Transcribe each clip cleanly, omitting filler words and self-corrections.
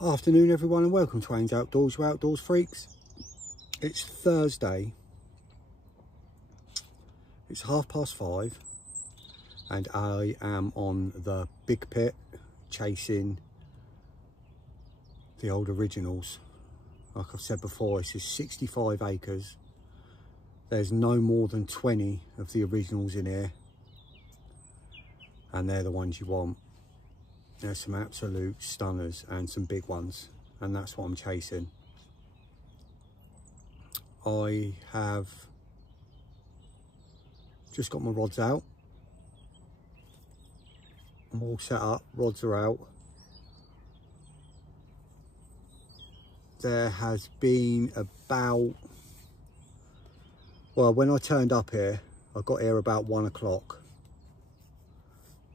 Afternoon everyone, and welcome to Wayne's Outdoors, you outdoors freaks. It's Thursday, it's 5:30 and I am on the big pit chasing the old originals. Like I've said before, this is 65 acres. There's no more than 20 of the originals in here, and they're the ones you want. There's some absolute stunners and some big ones, and that's what I'm chasing. I have just got my rods out. I'm all set up, rods are out. There has been about, well, when I turned up here, I got here about 1 o'clock.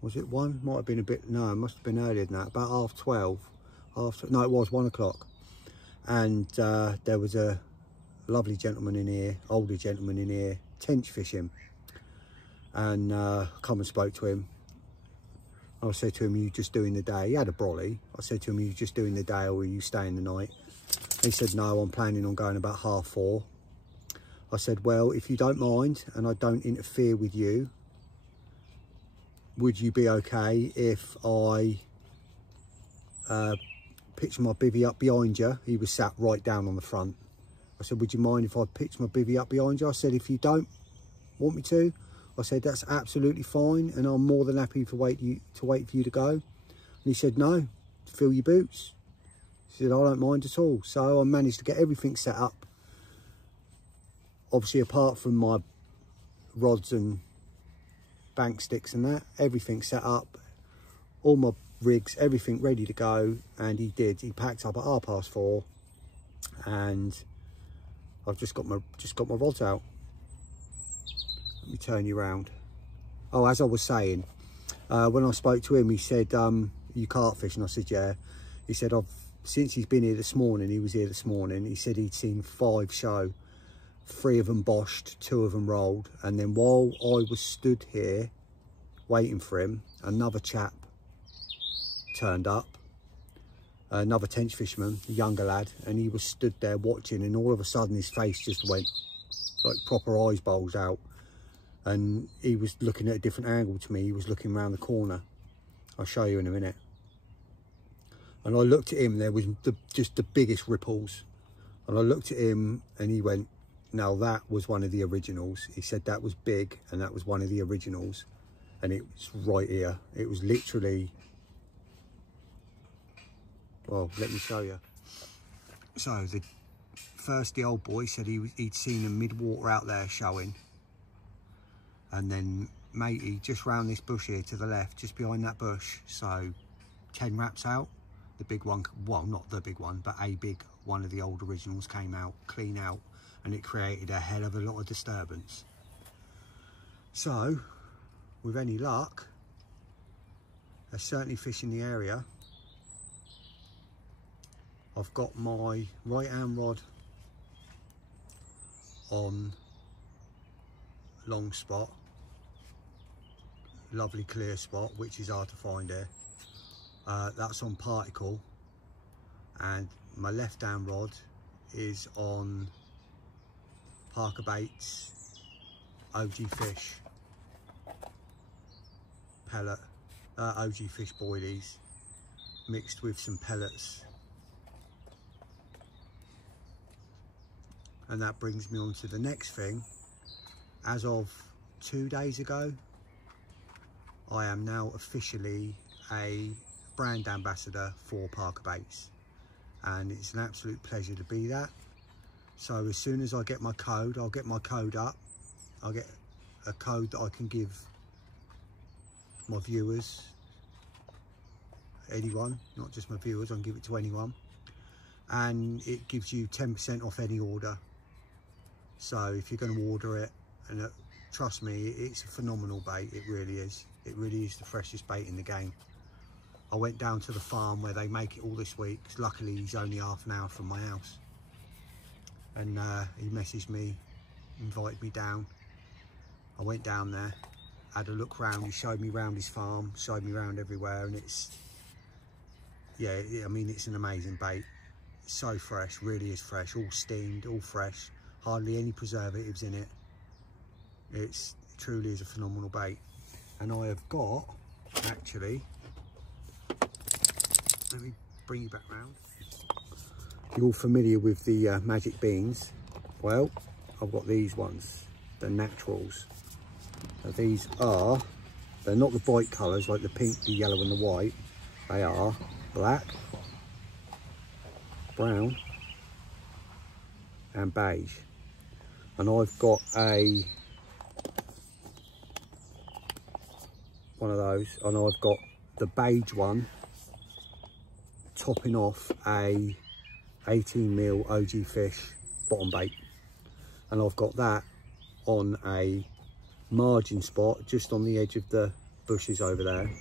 Was it 1? Might have been a bit, no, it must have been earlier than that, about 12:30. No, it was 1 o'clock. And there was a lovely gentleman in here, older gentleman in here, tench fishing. And I come and spoke to him. I said to him, "Are you just doing the day?" He had a brolly. I said to him, "Are you just doing the day or are you staying the night?" He said, "No, I'm planning on going about 4:30. I said, "Well, if you don't mind and I don't interfere with you, would you be okay if I pitch my bivvy up behind you?" He was sat right down on the front. I said, "Would you mind if I pitch my bivvy up behind you?" I said, "If you don't want me to," I said, "that's absolutely fine, and I'm more than happy to wait for you to go." And he said, "No, fill your boots." He said, "I don't mind at all." So I managed to get everything set up. Obviously, apart from my rods and bank sticks and that, everything set up, all my rigs, everything ready to go. And he packed up at 4:30, and I've just got my rods out. Let me turn you around. Oh, as I was saying, when I spoke to him, he said, "You carp fishing?" I said, "Yeah." He said, since he's been here this morning, he was here this morning, he said he'd seen 5 show, 3 of them boshed, 2 of them rolled. And then while I was stood here waiting for him, another chap turned up, another tench fisherman, a younger lad, and he was stood there watching, and all of a sudden his face just went like proper eyes bulged out, and he was looking at a different angle to me. He was looking around the corner. I'll show you in a minute. And I looked at him, there was just the biggest ripples. And I looked at him and he went, "Now that was one of the originals." He said that was big and that was one of the originals. And it was right here. It was literally, well, let me show you. So the old boy said he'd seen a mid-water out there showing. And then matey just round this bush here to the left, just behind that bush. So 10 wraps out. The big one, well, not the big one, but a big one of the old originals came out, clean out, and it created a hell of a lot of disturbance. So with any luck, there's certainly fish in the area. I've got my right hand rod on long spot, lovely clear spot, which is hard to find here. That's on particle, and my left hand rod is on Parker Baits OG Fish pellet, OG Fish boilies mixed with some pellets. And that brings me on to the next thing. As of 2 days ago, I am now officially a brand ambassador for Parker Baits, and it's an absolute pleasure to be that. So as soon as I get my code, I'll get my code up. I'll get a code that I can give my viewers, anyone, not just my viewers, I can give it to anyone, and it gives you 10% off any order. So if you're going to order it, and trust me, it's a phenomenal bait, it really is. It really is the freshest bait in the game. I went down to the farm where they make it all this week, because luckily he's only half an hour from my house. And he messaged me, invited me down. I went down there, had a look round, he showed me round his farm, showed me round everywhere, and it's, yeah, I mean, it's an amazing bait. It's so fresh, really is fresh, all steamed, all fresh, hardly any preservatives in it. It truly is a phenomenal bait. And I have got, actually, let me bring you back round. You're all familiar with the magic beans. Well, I've got these ones, the naturals. So these are, they're not the bright colours like the pink, the yellow and the white. They are black, brown and beige. And I've got one of those, and I've got the beige one topping off a 18mm OG Fish bottom bait, and I've got that on a margin spot just on the edge of the bushes over there,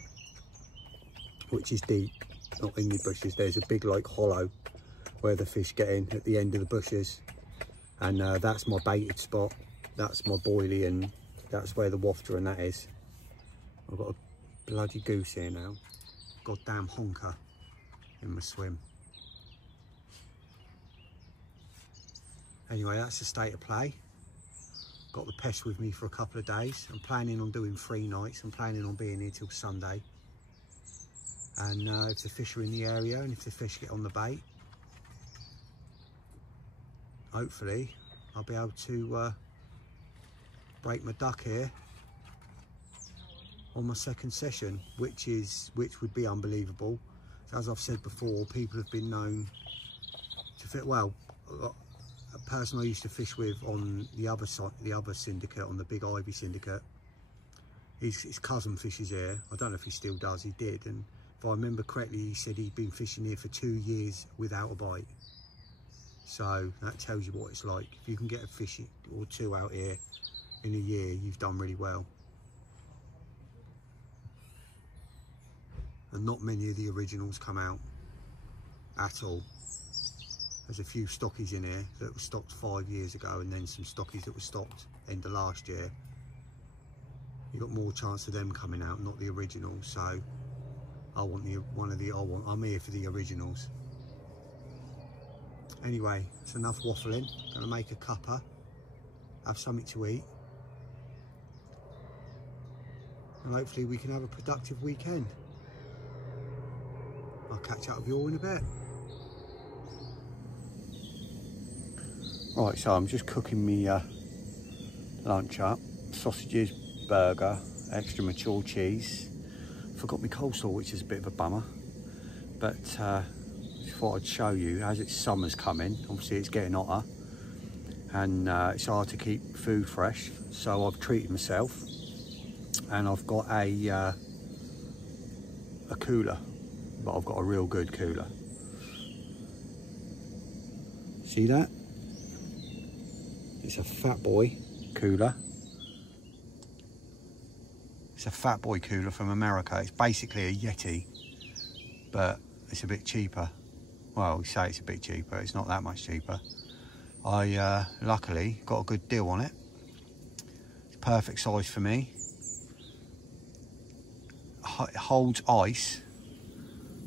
which is deep, not in the bushes. There's a big like hollow where the fish get in at the end of the bushes, and that's my baited spot. That's my boilie, and that's where the wafter and that is. I've got a bloody goose here now, goddamn honker in my swim. Anyway, that's the state of play. Got the pest with me for a couple of days. I'm planning on doing 3 nights. I'm planning on being here till Sunday. And if the fish are in the area and if the fish get on the bait, hopefully I'll be able to break my duck here on my second session, which would be unbelievable. So as I've said before, people have been known to fit well. A person I used to fish with on the other side, the other syndicate, on the Big Ivy syndicate, his cousin fishes here. I don't know if he still does, he did, and if I remember correctly, he said he'd been fishing here for 2 years without a bite. So that tells you what it's like. If you can get a fish or 2 out here in a year, you've done really well. And not many of the originals come out at all. There's a few stockies in here that were stocked 5 years ago, and then some stockies that were stocked end of last year. You've got more chance of them coming out, not the originals. So I want I'm here for the originals. Anyway, it's enough waffling. Gonna make a cuppa, have something to eat, and hopefully we can have a productive weekend. I'll catch up with you all in a bit. Right, so I'm just cooking me lunch up. Sausages, burger, extra mature cheese. Forgot my coleslaw, which is a bit of a bummer. But just thought I'd show you, as it's summer's coming, obviously it's getting hotter. And it's hard to keep food fresh. So I've treated myself. And I've got a cooler. But I've got a real good cooler. See that? It's a Fat Boy cooler. It's a Fat Boy cooler from America. It's basically a Yeti, but it's a bit cheaper. Well, we say it's a bit cheaper. It's not that much cheaper. I luckily got a good deal on it. It's perfect size for me. It holds ice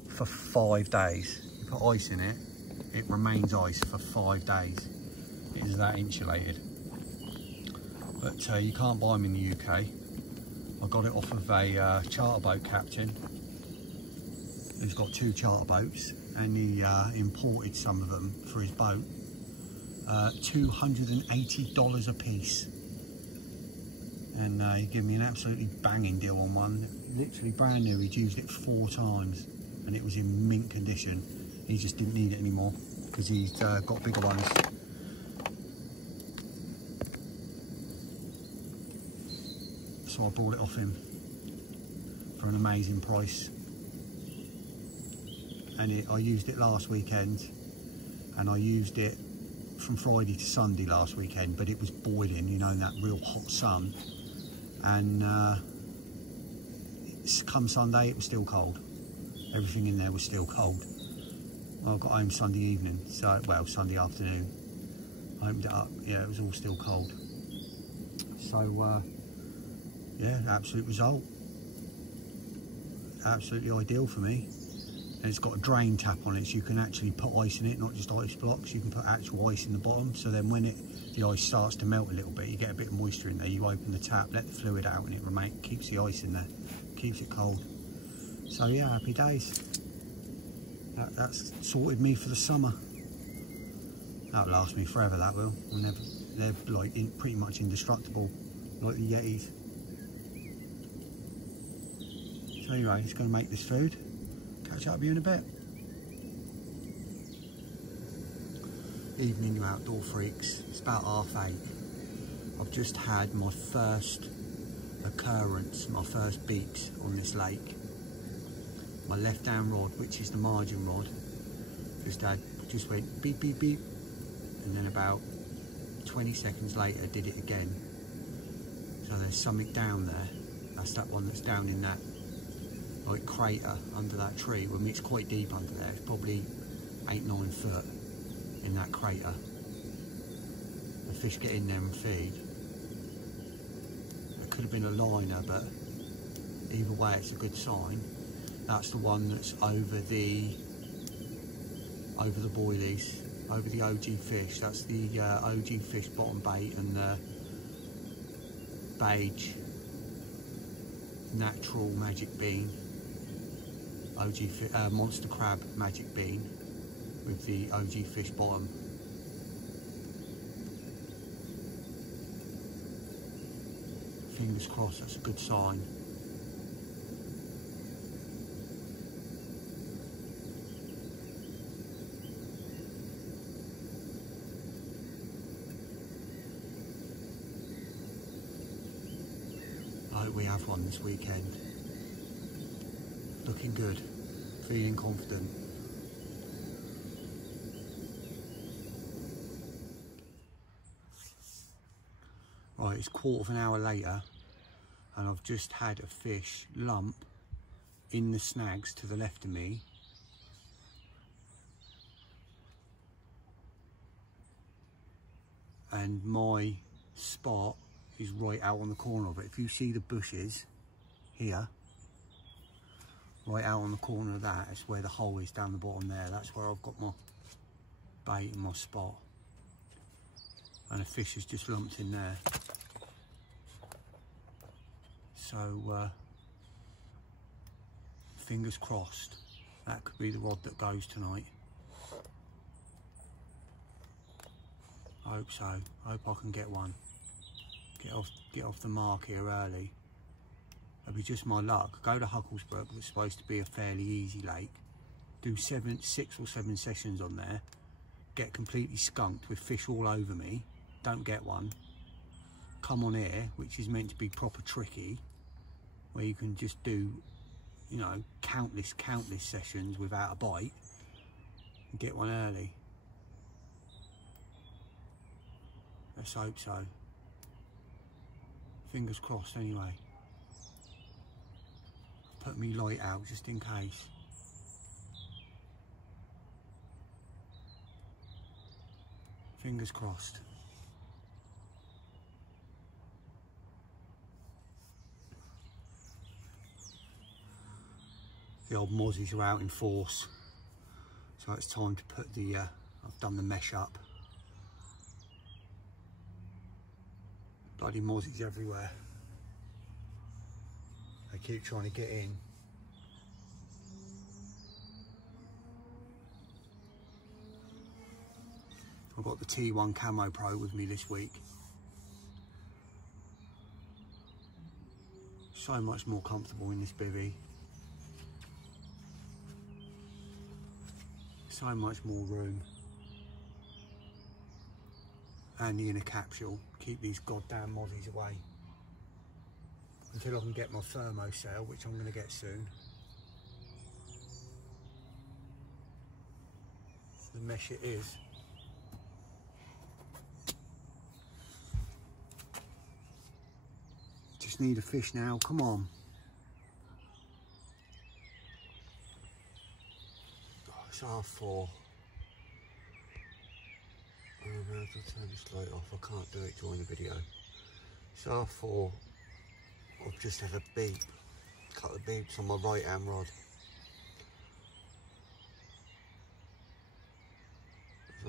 for 5 days. You put ice in it, it remains ice for 5 days. It is that insulated. But you can't buy them in the UK. I got it off of a charter boat captain who's got 2 charter boats, and he imported some of them for his boat. $280 a piece. And he gave me an absolutely banging deal on one. Literally brand new. He'd used it 4 times and it was in mint condition. He just didn't need it anymore because he's got bigger ones. So I bought it off him for an amazing price. And I used it last weekend, and I used it from Friday to Sunday last weekend, but it was boiling, you know, in that real hot sun. And come Sunday, it was still cold. Everything in there was still cold. Well, I got home Sunday evening, so, well, Sunday afternoon. I opened it up, yeah, it was all still cold. So, yeah, absolute result. Absolutely ideal for me. and it's got a drain tap on it, so you can actually put ice in it, not just ice blocks. You can put actual ice in the bottom, so then when the ice starts to melt a little bit, you get a bit of moisture in there, you open the tap, let the fluid out, and it keeps the ice in there, keeps it cold. So yeah, happy days. That's sorted me for the summer. That'll last me forever, that will. They're like pretty much indestructible, like the Yetis. So anyway, he's going to make this food. Catch up with you in a bit. Evening, you outdoor freaks. It's about 8:30. I've just had my first occurrence, my first beeps on this lake. My left hand rod, which is the margin rod, just went beep beep beep, and then about 20 seconds later did it again. So there's something down there. That's that one that's down in that like crater under that tree. Well, I mean, it's quite deep under there. It's probably 8-9 foot in that crater. The fish get in there and feed. It could have been a liner, but either way it's a good sign. That's the one that's over the boilies, over the OG fish. That's the OG fish bottom bait and the beige natural magic bean, monster crab magic bean with the OG fish bottom. Fingers crossed, that's a good sign. I hope we have one this weekend. Looking good, feeling confident. Right, it's 1/4 hour later and I've just had a fish lump in the snags to the left of me. And my spot is right out on the corner of it. If you see the bushes here, right out on the corner of that, it's where the hole is down the bottom there. That's where I've got my bait and my spot. And a fish has just lumped in there. So fingers crossed, that could be the rod that goes tonight. I hope so. I hope I can get one. Get off the mark here early. It'll be just my luck. Go to Hucklesburg, it's supposed to be a fairly easy lake. Do 6 or 7 sessions on there. Get completely skunked with fish all over me. Don't get one. Come on here, which is meant to be proper tricky, where you can just do, you know, countless sessions without a bite and get one early. Let's hope so. Fingers crossed anyway. Put me light out just in case. Fingers crossed. The old mozzies are out in force, so it's time to put the I've done the mesh up. Bloody mozzies everywhere. They keep trying to get in. I've got the T1 Camo Pro with me this week. So much more comfortable in this bivvy. So much more room. And the inner capsule. Keep these goddamn mozzies away. Until I can get my thermo sail, which I'm going to get soon. The mesh it is. Just need a fish now, come on. Oh, it's 4:30. I'm going to turn this light off, I can't do it during the video. It's 4:30. I've just had a beep. Cut the beeps on my right hand rod.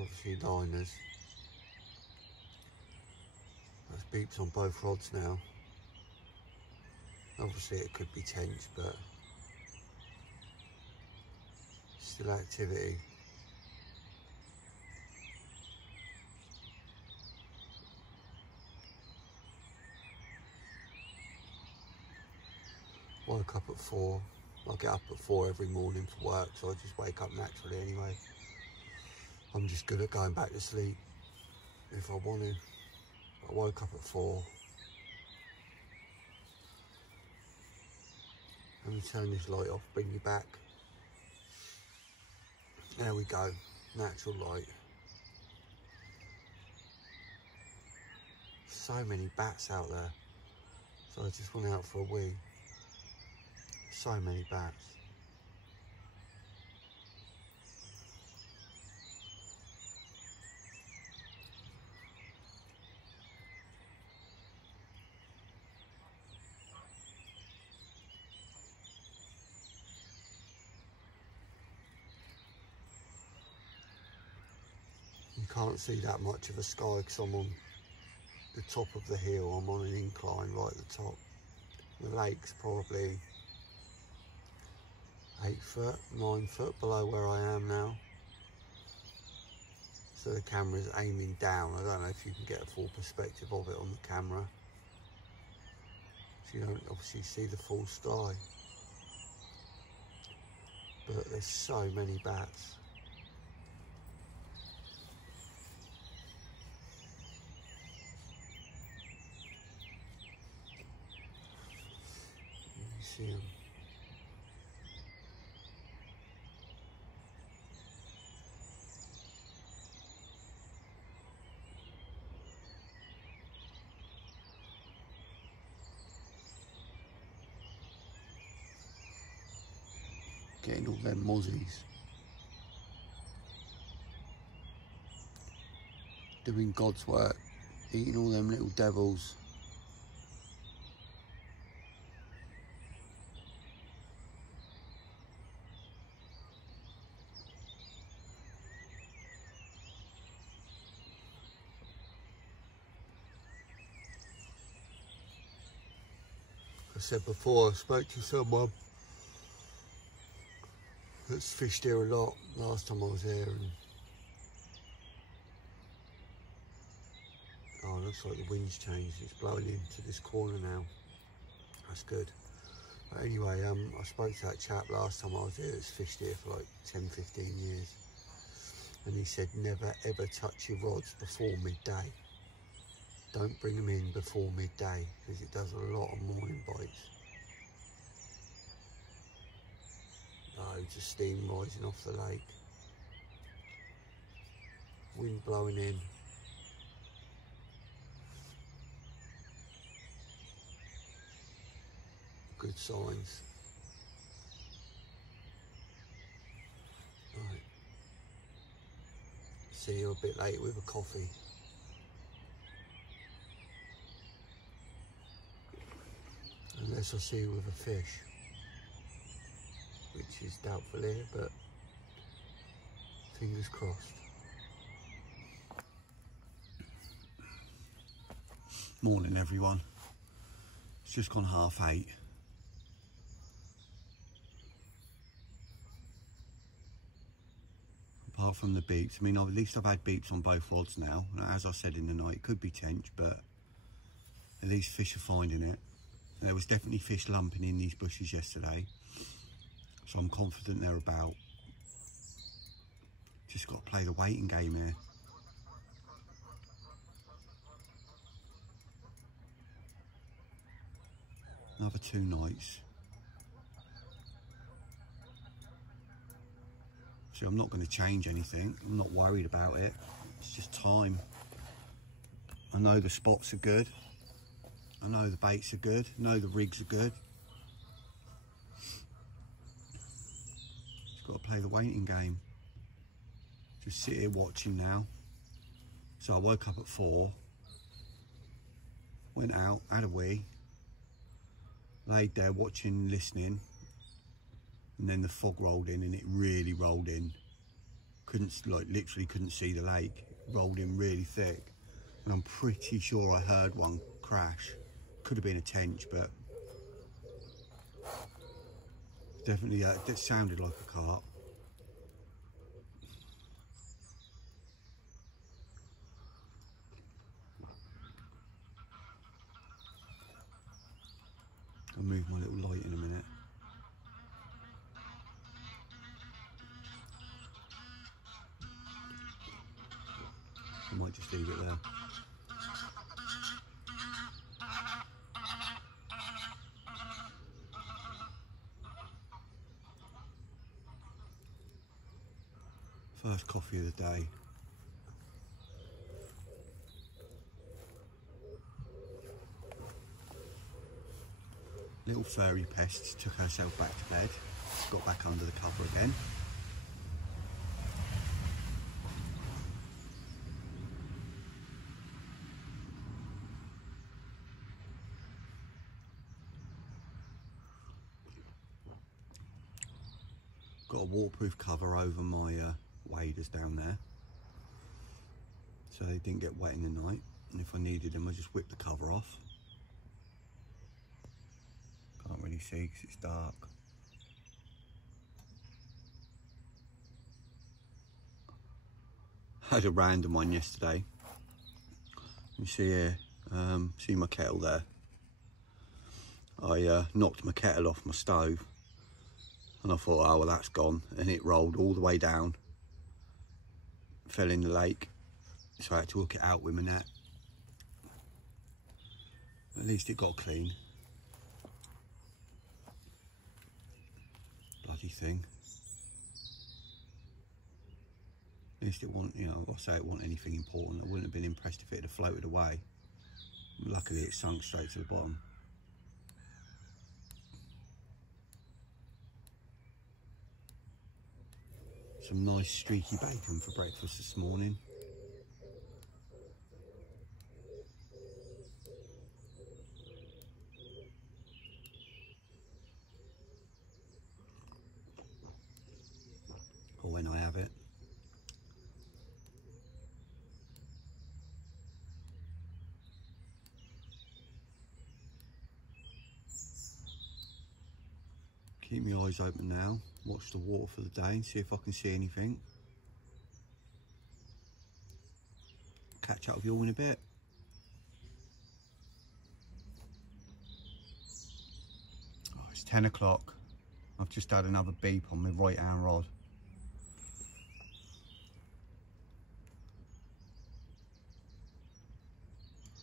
obviously liners. There's beeps on both rods now. Obviously it could be tench, but still activity. Woke up at 4. I get up at 4 every morning for work, so I just wake up naturally anyway. I'm just good at going back to sleep if I want to. I woke up at 4. Let me turn this light off, bring you back. There we go, natural light. So many bats out there. So I just went out for a wee. So many bats. You can't see that much of a sky because I'm on the top of the hill. I'm on an incline right at the top. The lake's probably 8 foot, 9 foot below where I am now. So the camera's aiming down. I don't know if you can get a full perspective of it on the camera. So you don't obviously see the full sky. But there's so many bats. You see them. Getting all them mozzies. Doing God's work. Eating all them little devils. I said before, I spoke to someone that's fished here a lot last time I was here, and oh, it looks like the wind's changed. It's blowing into this corner now. That's good. But anyway, I spoke to that chap last time I was here that's fished here for like 10-15 years, and he said never ever touch your rods before midday. Don't bring them in before midday because it does a lot of morning bites. Loads of steam rising off the lake. Wind blowing in. Good signs. Right. See you a bit later with a coffee. Unless I see you with a fish, which is doubtful here, but fingers crossed. Morning everyone. It's just gone 8:30. Apart from the beeps, I mean, at least I've had beeps on both rods now. As I said in the night, it could be tench, but at least fish are finding it. There was definitely fish lumping in these bushes yesterday, so I'm confident they're about. Just got to play the waiting game here. Another 2 nights. So I'm not going to change anything. I'm not worried about it. It's just time. I know the spots are good. I know the baits are good. I know the rigs are good. Just got to play the waiting game. Just sit here watching now. So I woke up at 4. Went out, had a wee. Laid there watching, listening. And then the fog rolled in, and it really rolled in. literally couldn't see the lake. It rolled in really thick, and I'm pretty sure I heard one crash. Could have been a tench, but definitely that sounded like a carp. I'll move my little light in a minute. I might just leave it there. First coffee of the day. Little furry pest took herself back to bed. Got back under the cover again. Got a waterproof cover over my waders down there, so they didn't get wet in the night, and if I needed them I just whip the cover off. Can't really see because it's dark. Had a random one yesterday. You see here, see my kettle there. I knocked my kettle off my stove, and I thought, oh well, that's gone, and it rolled all the way down, fell in the lake, so I had to hook it out with my net. At least it got clean. Bloody thing. At least it wasn't, you know, I'll say it wasn't anything important. I wouldn't have been impressed if it had floated away. Luckily it sunk straight to the bottom. Some nice streaky bacon for breakfast this morning. Or when I have it. Keep my eyes open now, watch the water for the day and see if I can see anything. Catch up with you all in a bit. Oh, it's 10 o'clock. I've just had another beep on my right hand rod.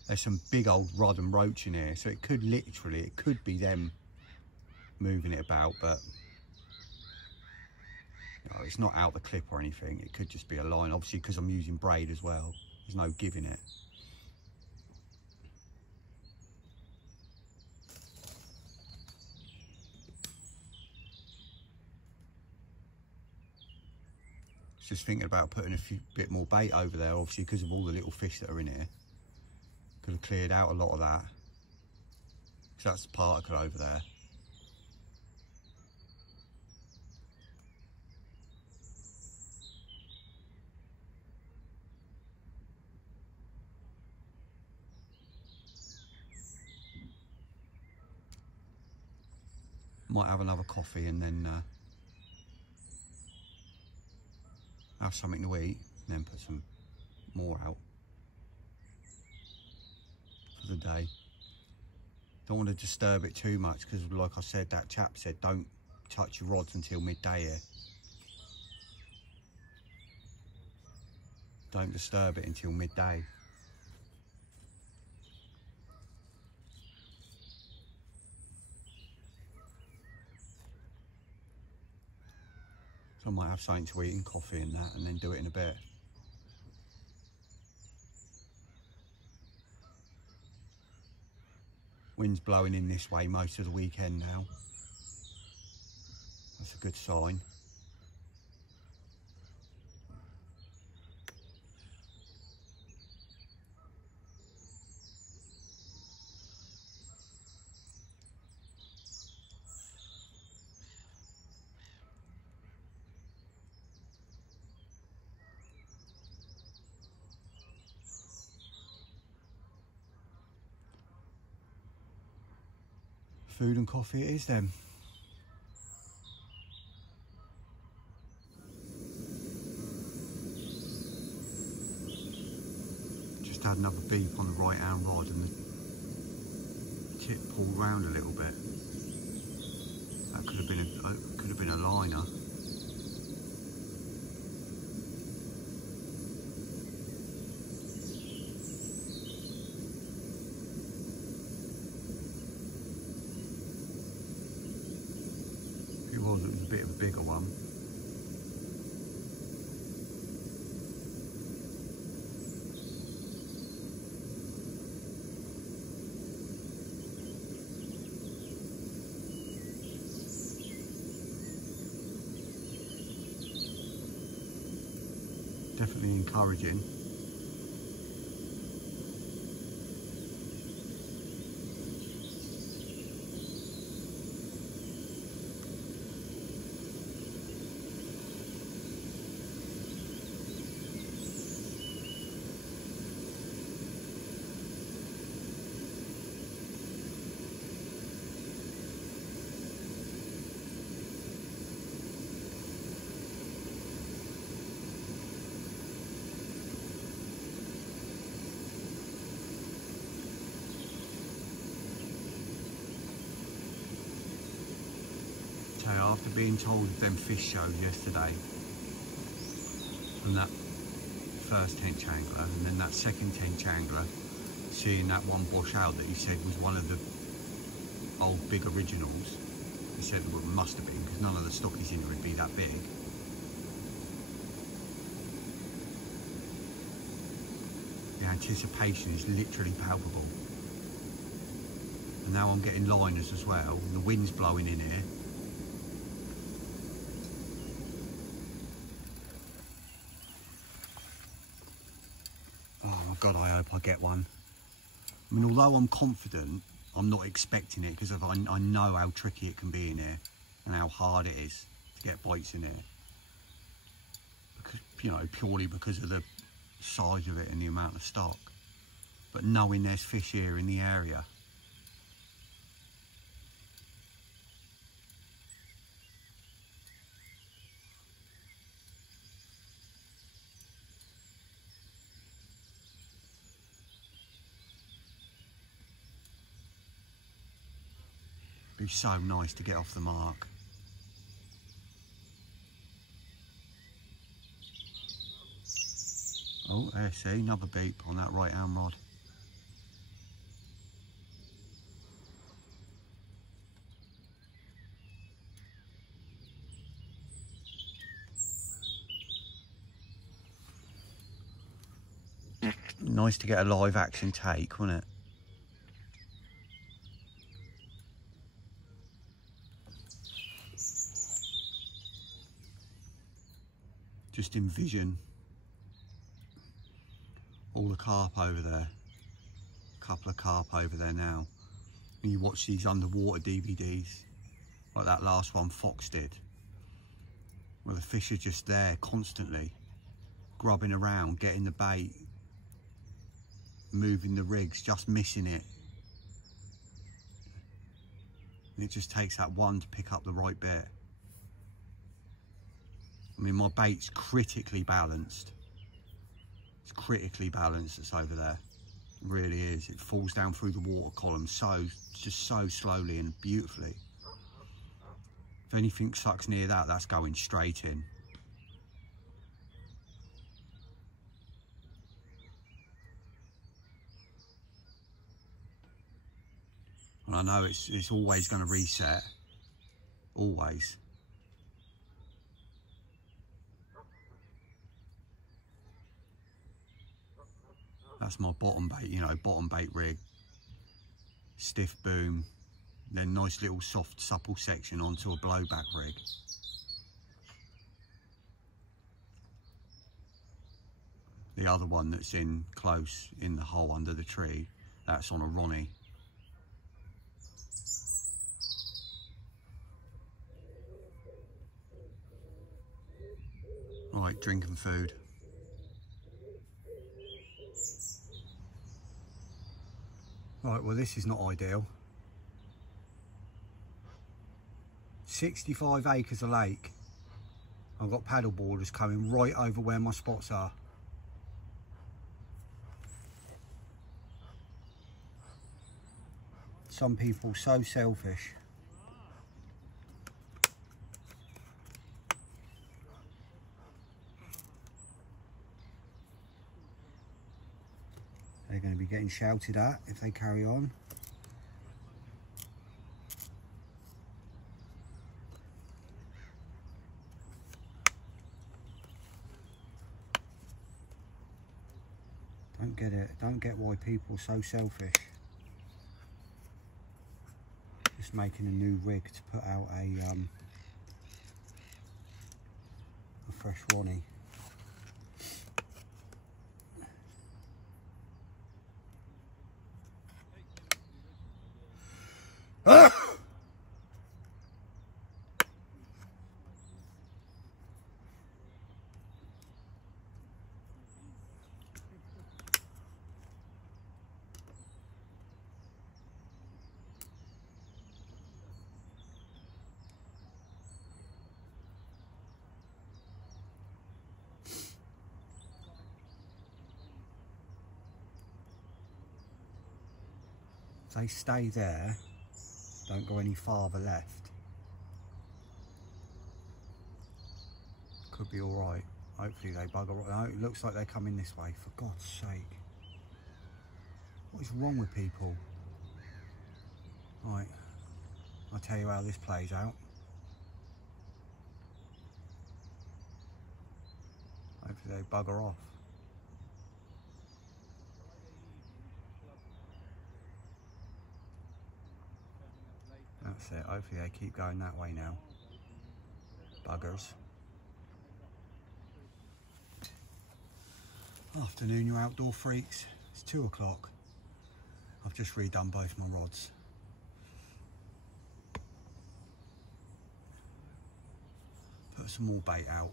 There's some big old rod and roach in here, so it could be them moving it about, but no, it's not out the clip or anything. It could just be a line, obviously because I'm using braid as well. There's no giving it. Just thinking about putting a bit more bait over there, obviously because of all the little fish that are in here. Could have cleared out a lot of that, because that's the particle over there. Might have another coffee and then have something to eat, and then put some more out for the day. Don't want to disturb it too much, because like I said, that chap said don't touch your rods until midday here. Don't disturb it until midday. So I might have something to eat and coffee and that, and then do it in a bit. Wind's blowing in this way most of the weekend now. That's a good sign. Food and coffee it is then. Just had another beep on the right hand rod and the tip pulled round a little bit. That could have been a liner. If it was a bit of a bigger one. Definitely encouraging. After being told of them fish shows yesterday from that first tench angler and then that second tench angler, seeing that one bush out that he said was one of the old big originals, he said well, it must have been because none of the stockies in it would be that big. The anticipation is literally palpable. And now I'm getting liners as well and the wind's blowing in here. God, I hope I get one. I mean, although I'm confident, I'm not expecting it because I know how tricky it can be in here and how hard it is to get bites in here. Because, you know, purely because of the size of it and the amount of stock. But knowing there's fish here in the area. It'd be so nice to get off the mark. Oh, there, see, another beep on that right hand rod. Nice to get a live action take, wasn't it? Just envision all the carp over there, a couple of carp over there now, and you watch these underwater DVDs, like that last one Fox did, where the fish are just there constantly, grubbing around, getting the bait, moving the rigs, just missing it. And it just takes that one to pick up the right bit. I mean, my bait's critically balanced. It's critically balanced, it's over there. It really is. It falls down through the water column just so slowly and beautifully. If anything sucks near that, that's going straight in. And I know it's always going to reset. Always. That's my bottom bait, you know, bottom bait rig. Stiff boom, then nice little soft supple section onto a blowback rig. The other one that's in close in the hole under the tree, that's on a Ronnie. Right, drinking food. Right, well this is not ideal. 65 acres of lake. I've got paddle boarders coming right over where my spots are. Some people so selfish. They're going to be getting shouted at if they carry on. Don't get it. Don't get why people are so selfish. Just making a new rig to put out a fresh Ronnie. They stay there, don't go any farther left. Could be alright. Hopefully they bugger off. Oh, it looks like they're coming this way, for God's sake. What is wrong with people? Right, I'll tell you how this plays out. Hopefully they bugger off. That's it, hopefully they keep going that way now. Buggers. Afternoon, you outdoor freaks. It's 2 o'clock. I've just redone both my rods. Put some more bait out.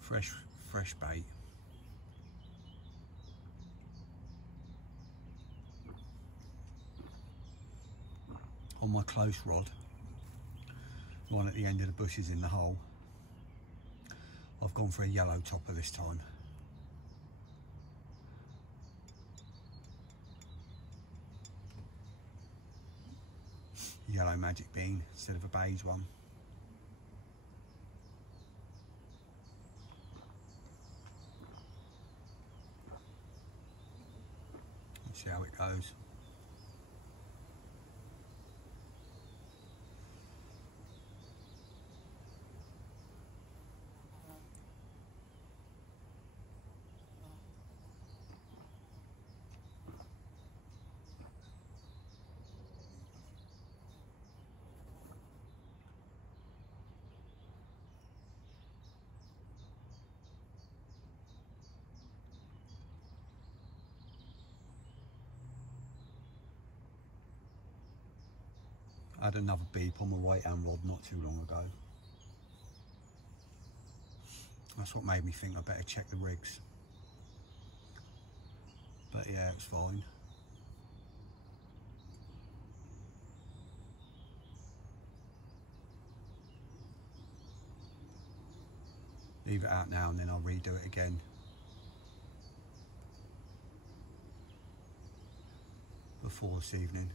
Fresh bait. On my close rod, one at the end of the bushes in the hole, I've gone for a yellow topper this time. Yellow magic bean instead of a beige one. Let's see how it goes. I had another beep on my right hand rod not too long ago. That's what made me think I better check the rigs. But yeah, it's fine. Leave it out now and then I'll redo it again. Before this evening.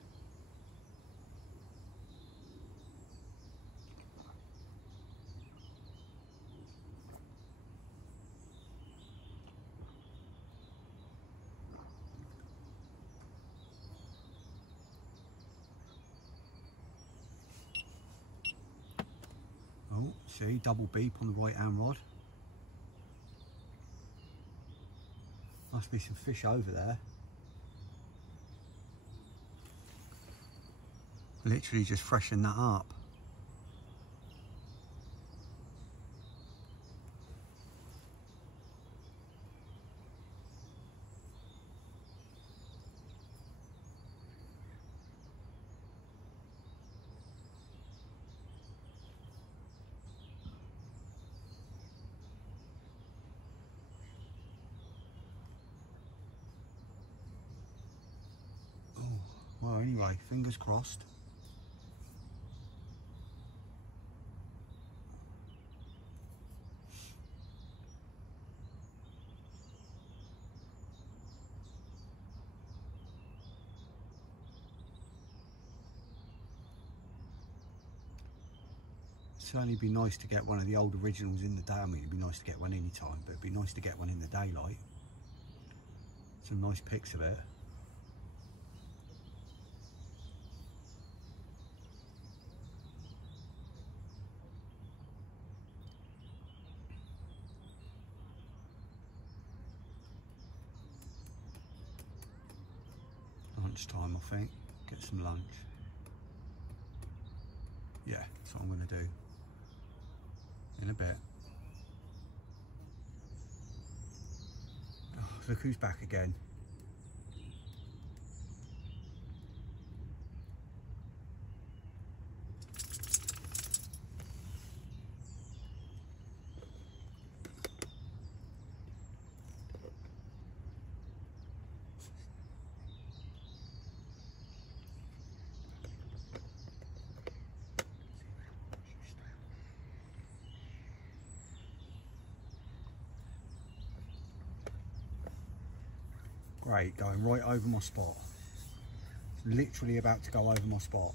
Oh, see, double beep on the right hand rod. Must be some fish over there. Literally just freshen that up. Anyway, fingers crossed. Certainly be nice to get one of the old originals in the day. I mean, it'd be nice to get one any time, but it'd be nice to get one in the daylight. Some nice pics of it. Lunchtime, I think. Get some lunch. Yeah, that's what I'm going to do in a bit. Oh, look who's back again. Great, going right over my spot. Literally about to go over my spot.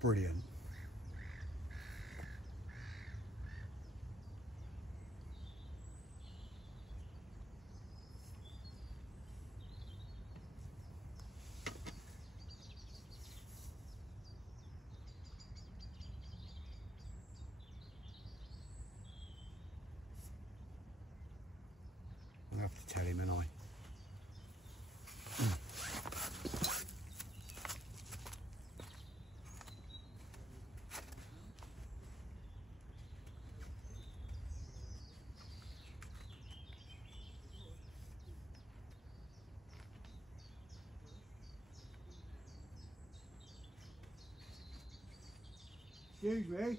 Brilliant. I'll have to tell him, and I. Excuse me,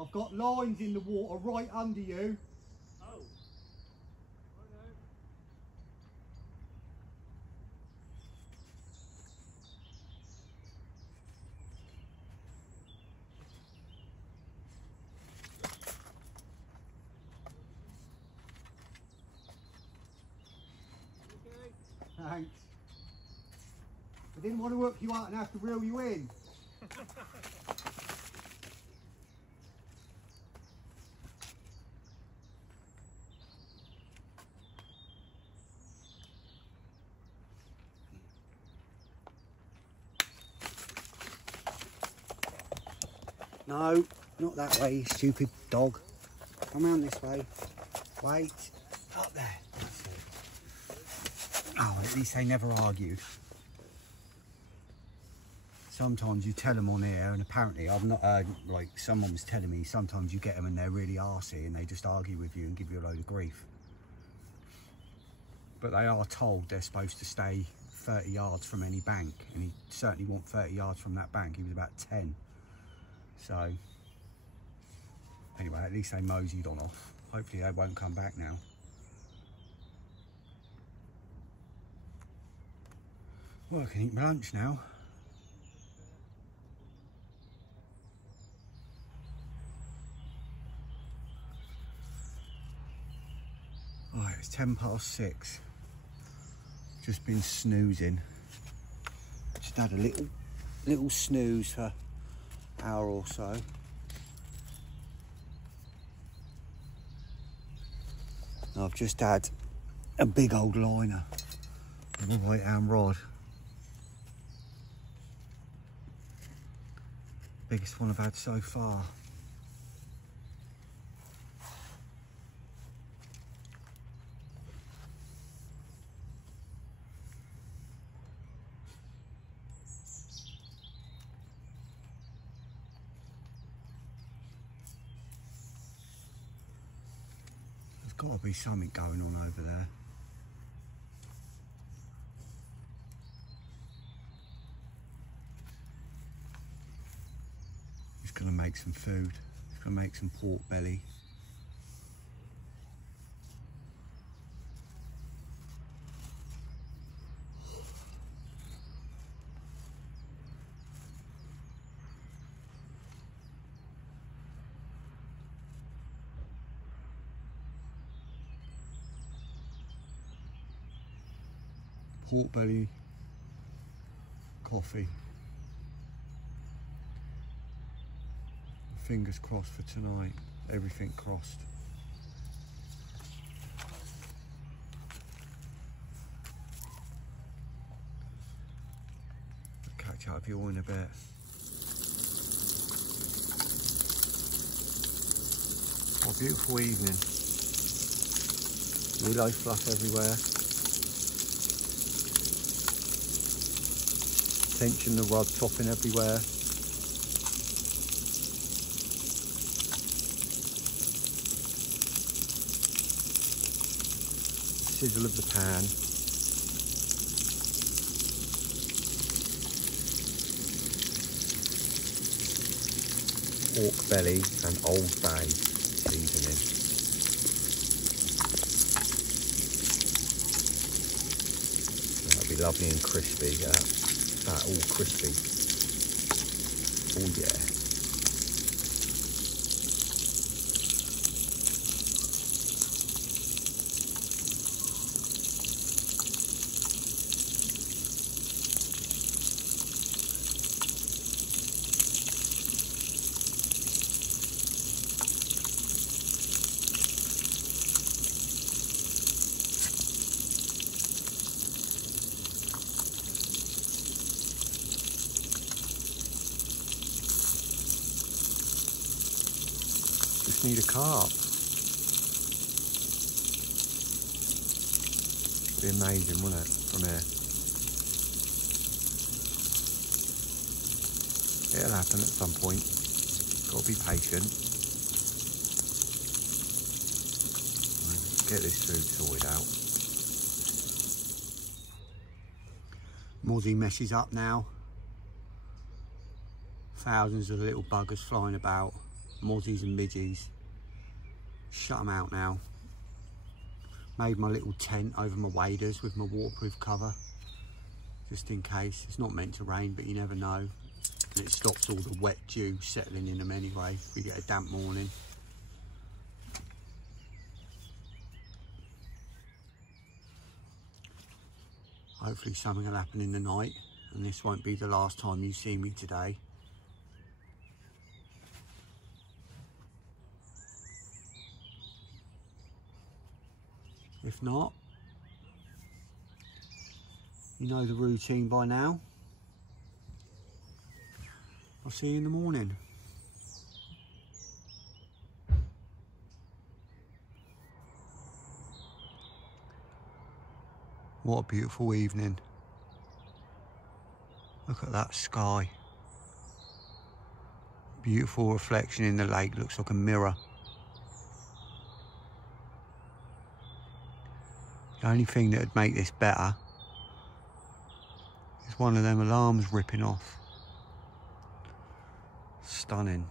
I've got lines in the water right under you. Oh, Thanks. I didn't want to work you out and have to reel you in. No, not that way, you stupid dog. Come round this way. Wait. Up there. That's it. Oh, at least they never argued. Sometimes you tell them on here, and apparently I've not heard, like someone was telling me, sometimes you get them and they're really arsey and they just argue with you and give you a load of grief. But they are told they're supposed to stay 30 yards from any bank, and he certainly wasn't 30 yards from that bank, he was about 10. So, anyway, at least they moseyed on off. Hopefully they won't come back now. Well, I can eat my lunch now. Right, it's 6:10. Just been snoozing. Just had a little snooze for an hour or so. I've just had a big old liner with a right hand rod. Biggest one I've had so far. There's got to be something going on over there. He's going to make some food. He's going to make some pork belly. pork belly coffee. Fingers crossed for tonight. Everything crossed. I'll catch up with you all in a bit. What a beautiful evening. Willow fluff everywhere. Tench and the rod topping everywhere. Sizzle of the pan. Pork belly and Old Bay seasoning. That'll be lovely and crispy, that all crispy. Oh yeah. Just need a carp. Be amazing, wouldn't it, from here? It'll happen at some point. Gotta be patient. Get this food sorted out. Mozzie messes up now. Thousands of little buggers flying about. Mozzies and midgies. Shut them out now. Made my little tent over my waders with my waterproof cover. Just in case. It's not meant to rain, but you never know. And it stops all the wet dew settling in them anyway. We get a damp morning. Hopefully something will happen in the night. And this won't be the last time you see me today. If not, you know the routine by now. I'll see you in the morning. What a beautiful evening. Look at that sky. Beautiful reflection in the lake, looks like a mirror. The only thing that would make this better is one of them alarms ripping off. Stunning.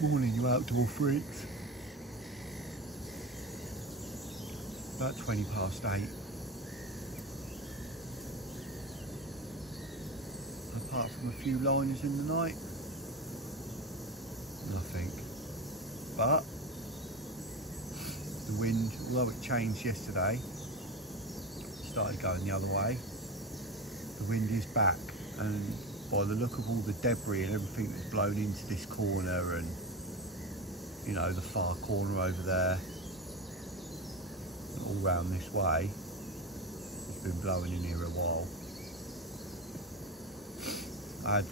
Morning, you outdoor freaks. About 20 past 8. Apart from a few liners in the night, nothing. But the wind, although it changed yesterday, started going the other way, the wind is back, and by the look of all the debris and everything that's blown into this corner, and you know, the far corner over there, all round this way, it's been blowing in here a while. I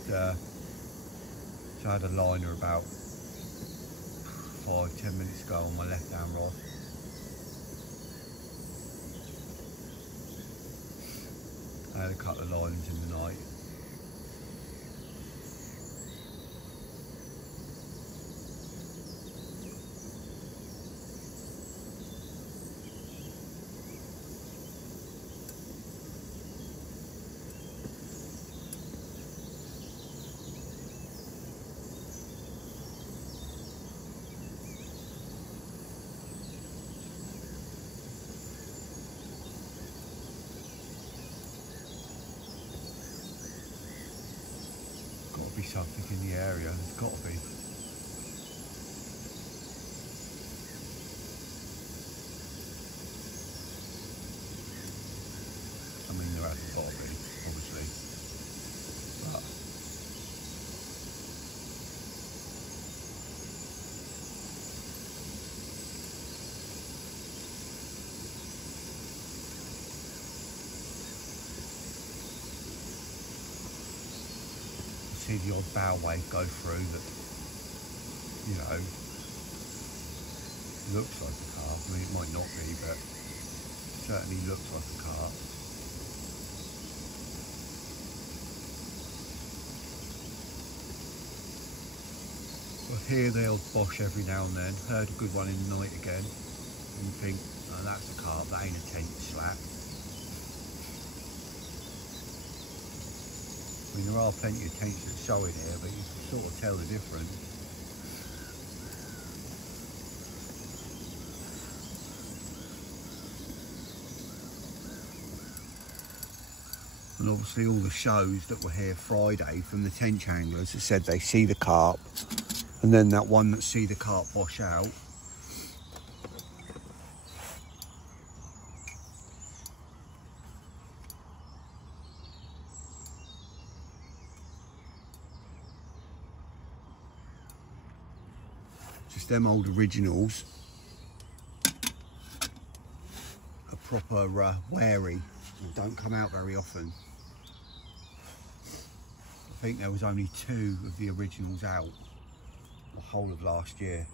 had a liner about 5-10 minutes ago on my left hand rod. I had a couple of liners in the night. be something in the area, there's got to be. I mean, there hasn't got to be, obviously, but see the odd bow wave go through that, you know, looks like a carp. I mean, it might not be, but it certainly looks like a carp. Well, here they'll bosh every now and then. Heard a good one in the night again, and you think, oh, that's a carp, that ain't a tench slap. I mean, there are plenty of tench that show in here, but you can sort of tell the difference. And obviously all the shows that were here Friday from the tench anglers that said they see the carp, and then that one that see the carp wash out. Just them old originals are proper wary and don't come out very often. I think there was only 2 of the originals out the whole of last year.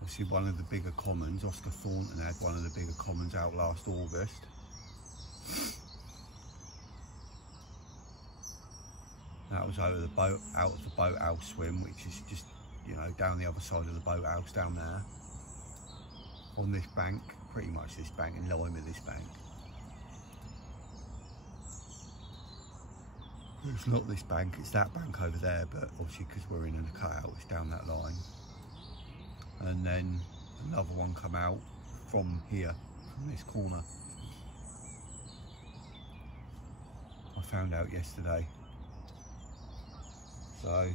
Obviously one of the bigger commons, Oscar Thornton had one of the bigger commons out last August. That was out of the boathouse swim, which is just, you know, down the other side of the boathouse down there. On this bank, pretty much this bank, in line with this bank. It's not this bank, it's that bank over there, but obviously because we're in a cutout, it's down that line. And then another one come out from here, from this corner. I found out yesterday. So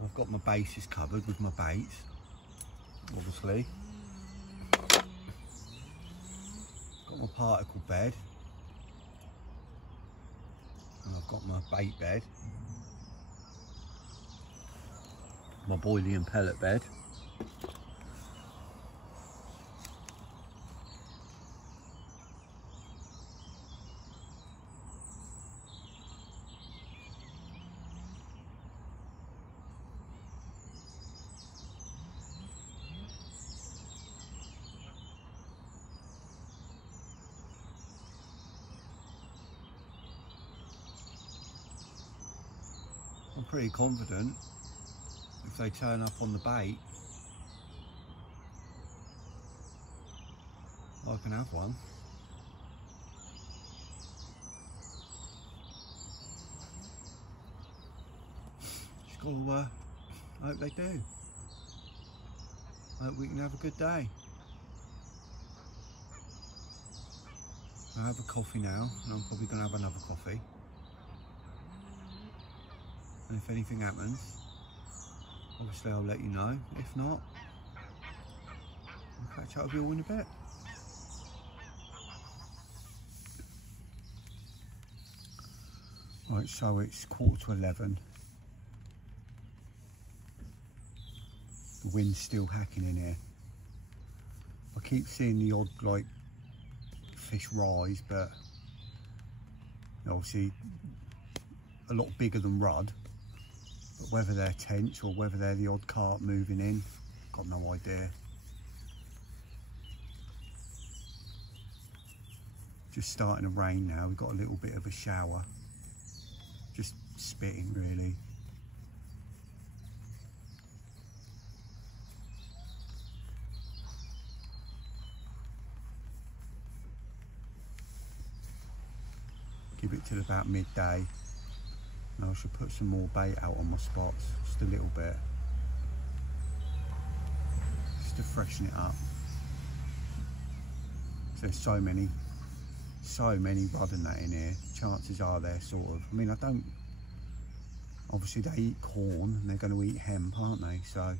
I've got my bases covered with my baits, obviously. Got my particle bed, and I've got my bait bed, my boilie and pellet bed. I'm pretty confident if they turn up on the bait, I can have one. Just gotta hope they do. Hope we can have a good day. I have a coffee now, and I'm probably gonna have another coffee. And if anything happens, obviously I'll let you know. If not, I'll catch up with you all in a bit. Right, so it's 11:15. The wind's still hacking in here. I keep seeing the odd like fish rise, but obviously a lot bigger than rudd. But whether they're tench or whether they're the odd carp moving in, got no idea. Just starting to rain now, we've got a little bit of a shower. just spitting really. Give it till about midday, and I should put some more bait out on my spots, just a little bit, just to freshen it up. There's so many rudd and that in here. Chances are they're sort of, I mean, I don't, obviously they eat corn and they're going to eat hemp, aren't they? So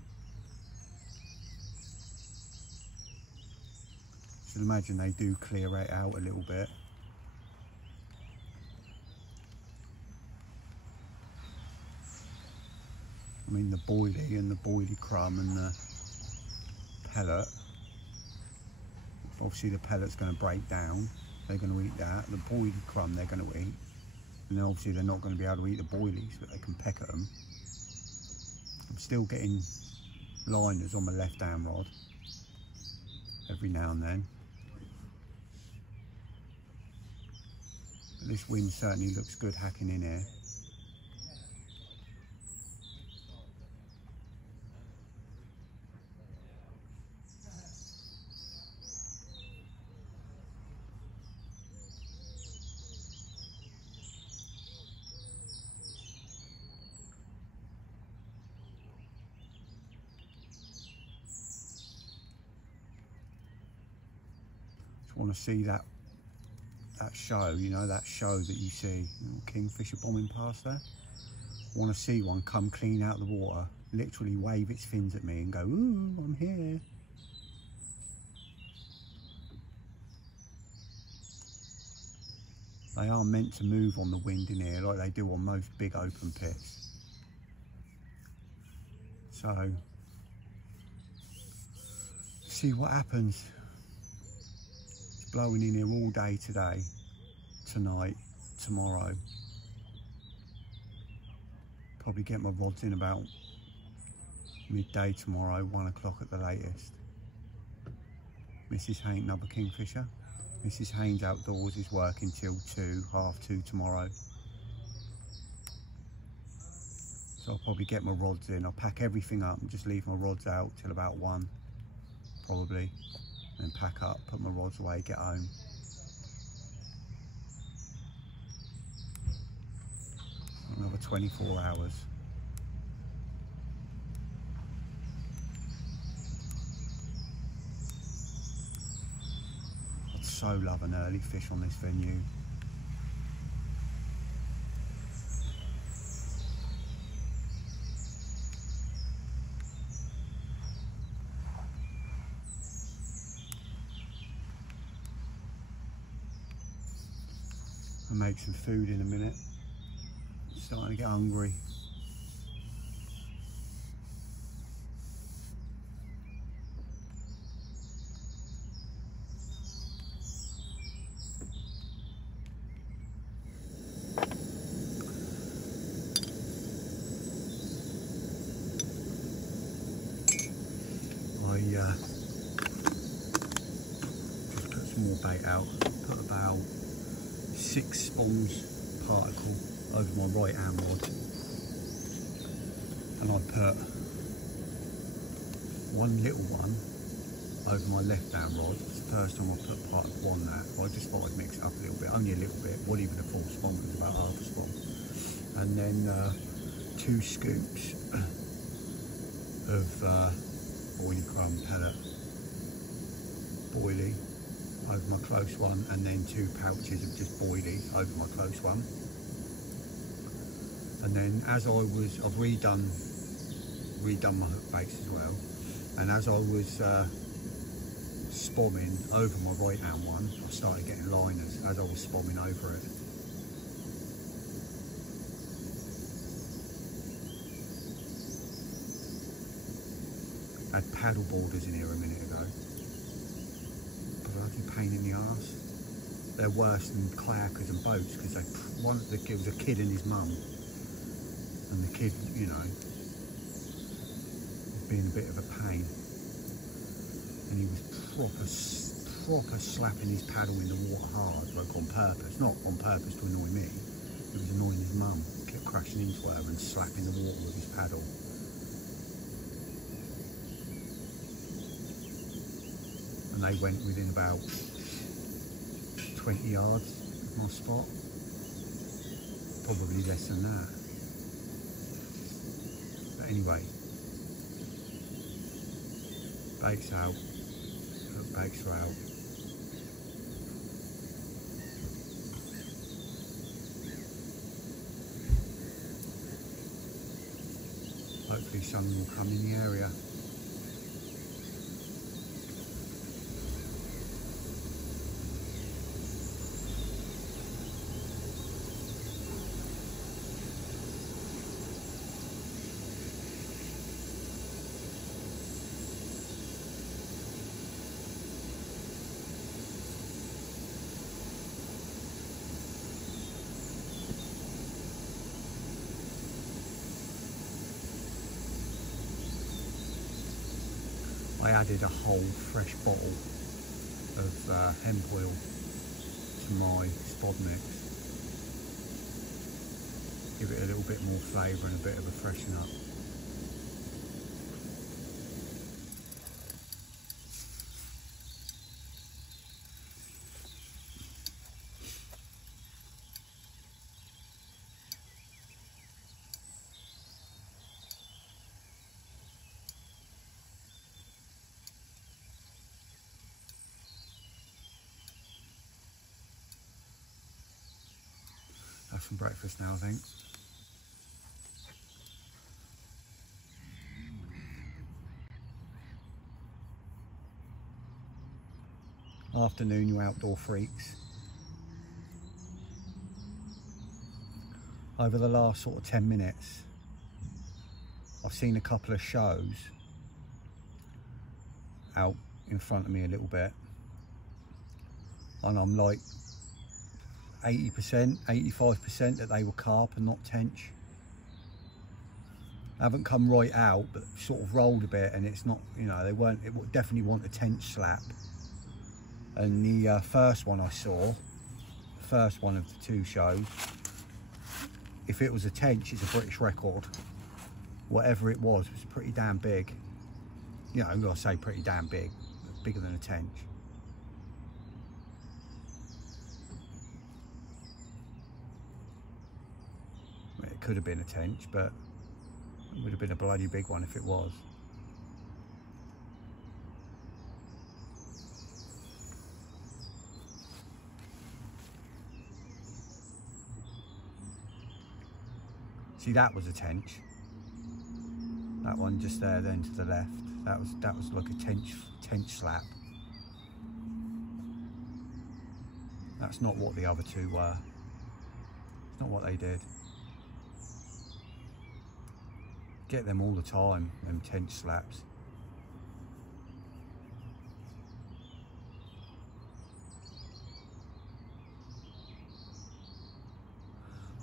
should imagine they do clear it out a little bit. I mean, the boilie and the boilie crumb and the pellet, obviously the pellet's going to break down, they're going to eat that. The boilie crumb they're going to eat, and then obviously they're not going to be able to eat the boilies, but they can peck at them. I'm still getting liners on my left hand rod every now and then, but this wind certainly looks good hacking in here. Want to see that show, you know, that show that you see, kingfisher bombing past there. Want to see one come clean out of the water, literally wave its fins at me and go, ooh, I'm here. They are meant to move on the wind in here like they do on most big open pits. So see what happens. Blowing in here all day today, tonight, tomorrow. Probably get my rods in about midday tomorrow, 1 o'clock at the latest. Mrs. Hain, another kingfisher. Mrs. Hain's outdoors is working till 2, half 2 tomorrow. So I'll probably get my rods in. I'll pack everything up and just leave my rods out till about 1, probably. Then pack up, put my rods away, get home. Another 24 hours. I'd so love an early fish on this venue. I'll make some food in a minute. Starting to get hungry. I just put some more bait out. Put about 6 sponge particle over my right hand rod, and I put 1 little one over my left hand rod. It's the first time I put particle on that. I just thought I'd mix it up a little bit, only a little bit, what even a full spawn, was about half a spawn. And then 2 scoops of boilie crumb pellet, boilie over my close one, and then 2 pouches of just boilie over my close one. And then as I've redone my hook base as well, and as I was spomming over my right hand one, I started getting liners as I was spomming over it. I had paddle boarders in here a minute ago. Bloody pain in the arse. They're worse than kayakers and boats because there was a kid and his mum, and the kid, you know, being a bit of a pain, and he was proper slapping his paddle in the water hard, like on purpose, not on purpose to annoy me. It was annoying his mum. crashing into her and slapping the water with his paddle. And they went within about 20 yards of my spot, probably less than that. But anyway, bait's out, baits are out. Hopefully something will come in the area. I added a whole fresh bottle of hemp oil to my spod mix. Give it a little bit more flavour and a bit of a freshen up. Have some breakfast now, I think. Afternoon, you outdoor freaks. Over the last sort of 10 minutes, I've seen a couple of shows out in front of me a little bit, and I'm like 80%, 85% that they were carp and not tench. I haven't come right out, but sort of rolled a bit, and it's not, you know, they weren't, it would definitely want a tench slap. And the first one I saw, the first one of the two shows, if it was a tench, it's a British record. Whatever it was pretty damn big. You know, I say pretty damn big, bigger than a tench. It could have been a tench, but it would have been a bloody big one if it was. See, that was a tench. That one just there, then to the left. That was like a tench slap. That's not what the other two were. It's not what they did. Get them all the time, them tench slaps.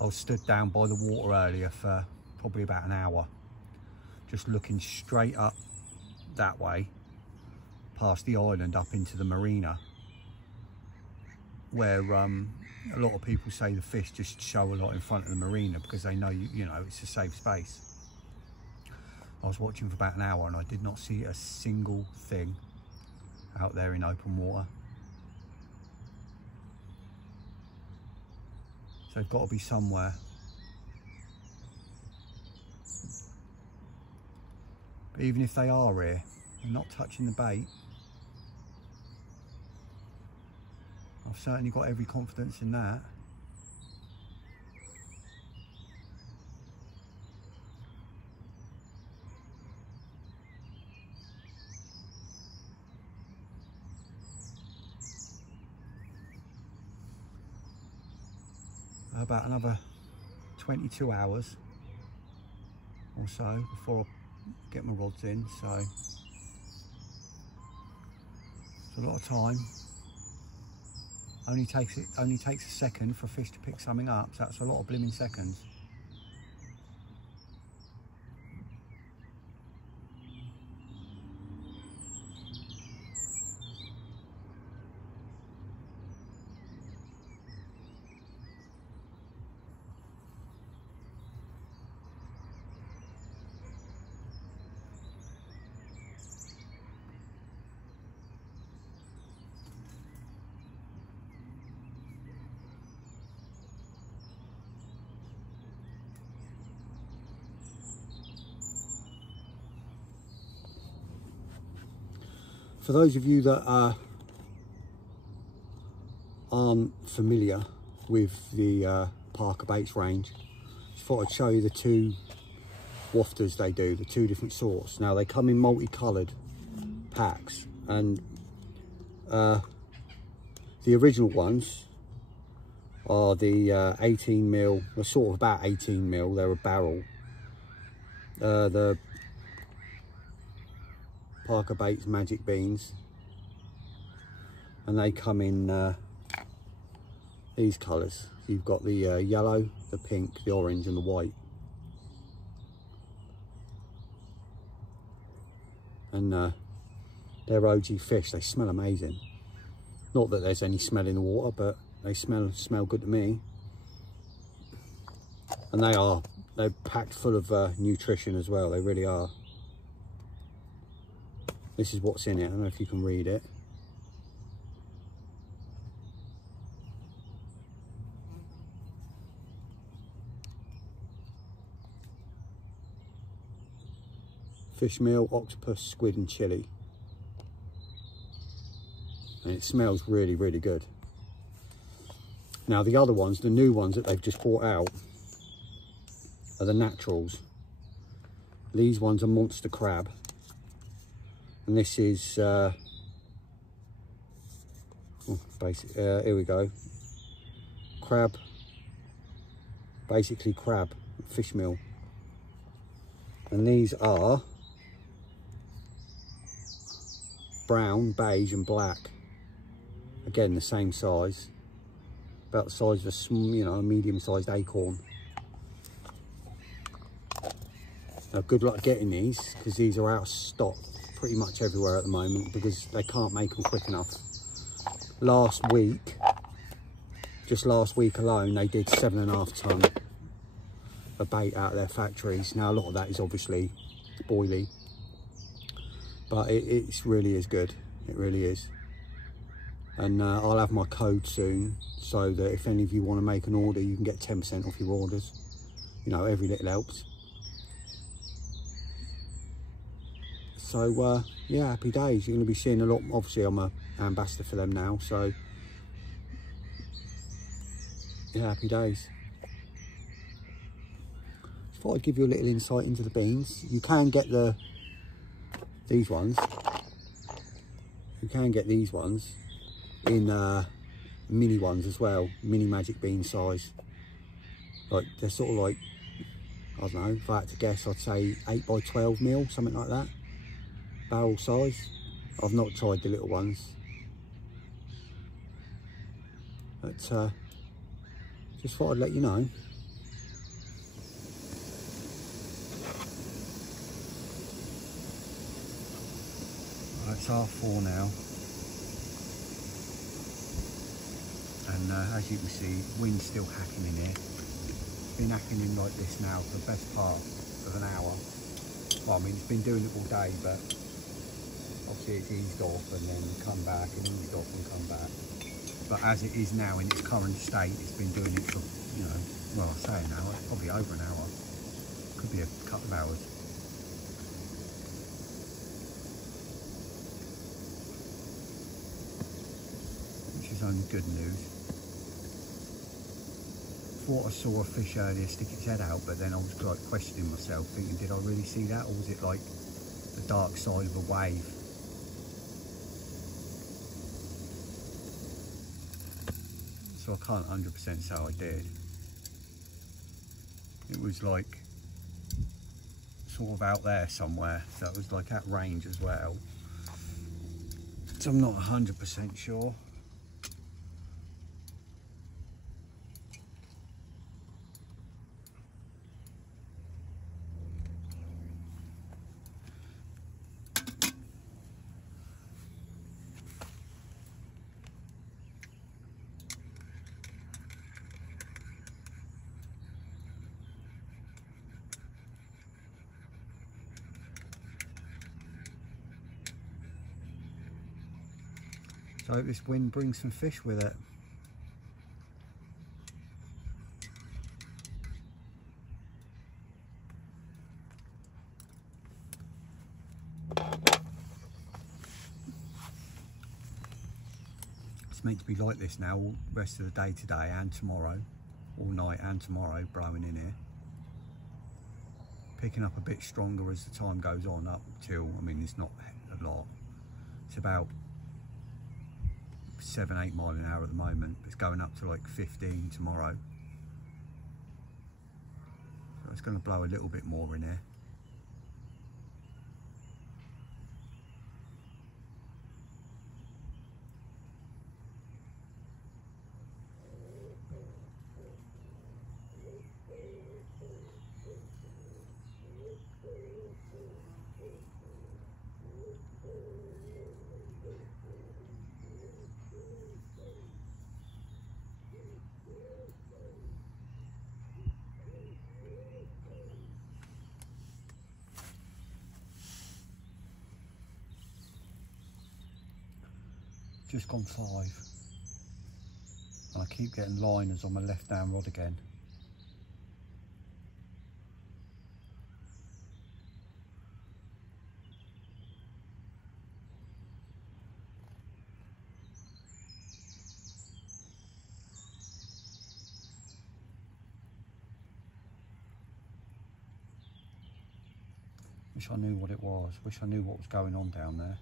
I was stood down by the water earlier for probably about an hour, just looking straight up that way, past the island up into the marina, where a lot of people say the fish just show a lot in front of the marina because they know, you know, it's a safe space. I was watching for about an hour and I did not see a single thing out there in open water. So they've got to be somewhere. But even if they are here, they're not touching the bait. I've certainly got every confidence in that. About another 22 hours or so before I get my rods in, so it's a lot of time. Only takes a second for a fish to pick something up, so that's a lot of blimmin' seconds. For those of you that aren't familiar with the Parker Baits range, just thought I'd show you the two wafters they do, the two different sorts. Now they come in multicoloured packs, and the original ones are the 18mm, they're sort of about 18mm, they're a barrel. The Parker Baits Magic Beans, and they come in these colours. You've got the yellow, the pink, the orange and the white. And they're OG fish, they smell amazing. Not that there's any smell in the water, but they smell good to me. And they're packed full of nutrition as well, they really are. This is what's in it, I don't know if you can read it. Fish meal, octopus, squid and chili. And it smells really, really good. Now the other ones, the new ones that they've just brought out, are the naturals. These ones are monster crab. And this is, here we go. Crab, basically crab, fish meal. And these are brown, beige and black. Again, the same size. About the size of a small, a medium-sized acorn. Now, good luck getting these, because these are out of stock pretty much everywhere at the moment, because they can't make them quick enough. Just last week alone, they did 7.5 tonne of bait out of their factories. Now, a lot of that is obviously boilie, but it really is good. It really is. And I'll have my code soon, so that if any of you want to make an order, you can get 10% off your orders. Every little helps. So yeah, happy days. You're going to be seeing a lot. Obviously I'm an ambassador for them now, so yeah, happy days. Just thought I'd give you a little insight into the beans. You can get these ones. You can get these ones in mini ones as well, mini magic bean size. Like they're sort of like, I don't know, if I had to guess, I'd say 8 by 12 mil, something like that. Barrel size. I've not tried the little ones, but just thought I'd let you know. It's 4:30 now, and as you can see, wind's still hacking in here. It's been hacking in like this now for the best part of an hour. Well, I mean, it's been doing it all day, but obviously it's eased off and then come back and eased off and come back. But as it is now in its current state, it's been doing it for, well, I say an hour, probably over an hour. Could be a couple of hours. Which is only good news. Thought I saw a fish earlier stick its head out, but then I was like questioning myself, thinking, did I really see that, or was it like the dark side of a wave? So I can't 100% say I did. It was like sort of out there somewhere, so it was like at range as well. So I'm not 100% sure. So I hope this wind brings some fish with it. meant to be like this now all the rest of the day today and tomorrow, all night and tomorrow, blowing in here. Picking up a bit stronger as the time goes on, up till, I mean, it's not a lot. It's about 7-8 miles an hour at the moment. It's going up to like 15 tomorrow. So it's going to blow a little bit more in here. Just gone 5, and I keep getting liners on my left down rod again. Wish I knew what it was, wish I knew what was going on down there.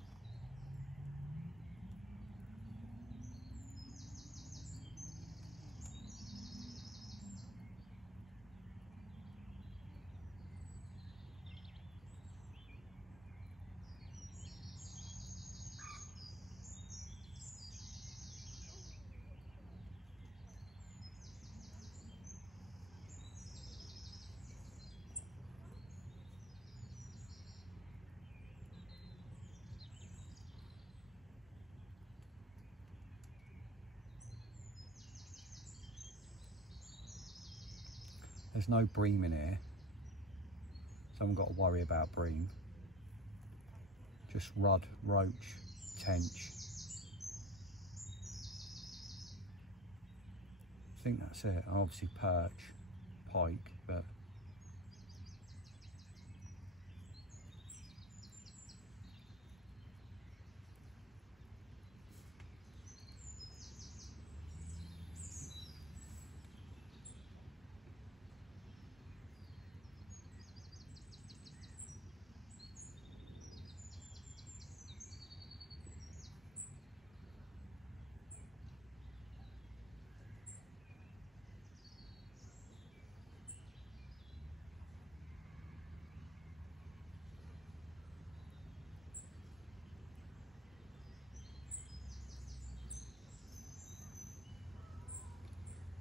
There's no bream in here, so I haven't got to worry about bream. Just rudd, roach, tench. I think that's it. And obviously perch, pike, but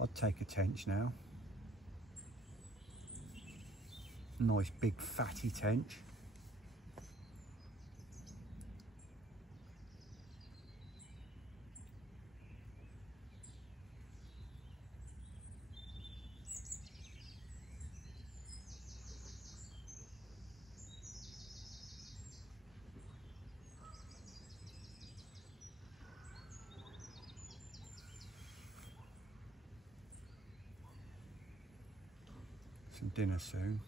I'd take a tench now. Nice big fatty tench. Some dinner soon.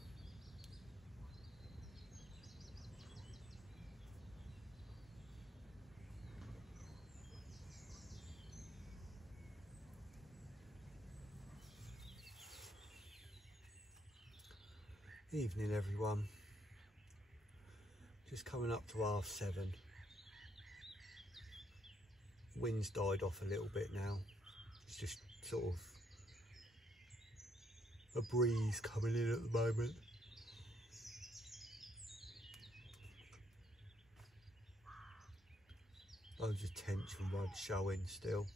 Evening everyone. Just coming up to 7:30. Wind's died off a little bit now. It's just sort of a breeze coming in at the moment. Loads of tench and rudd showing still.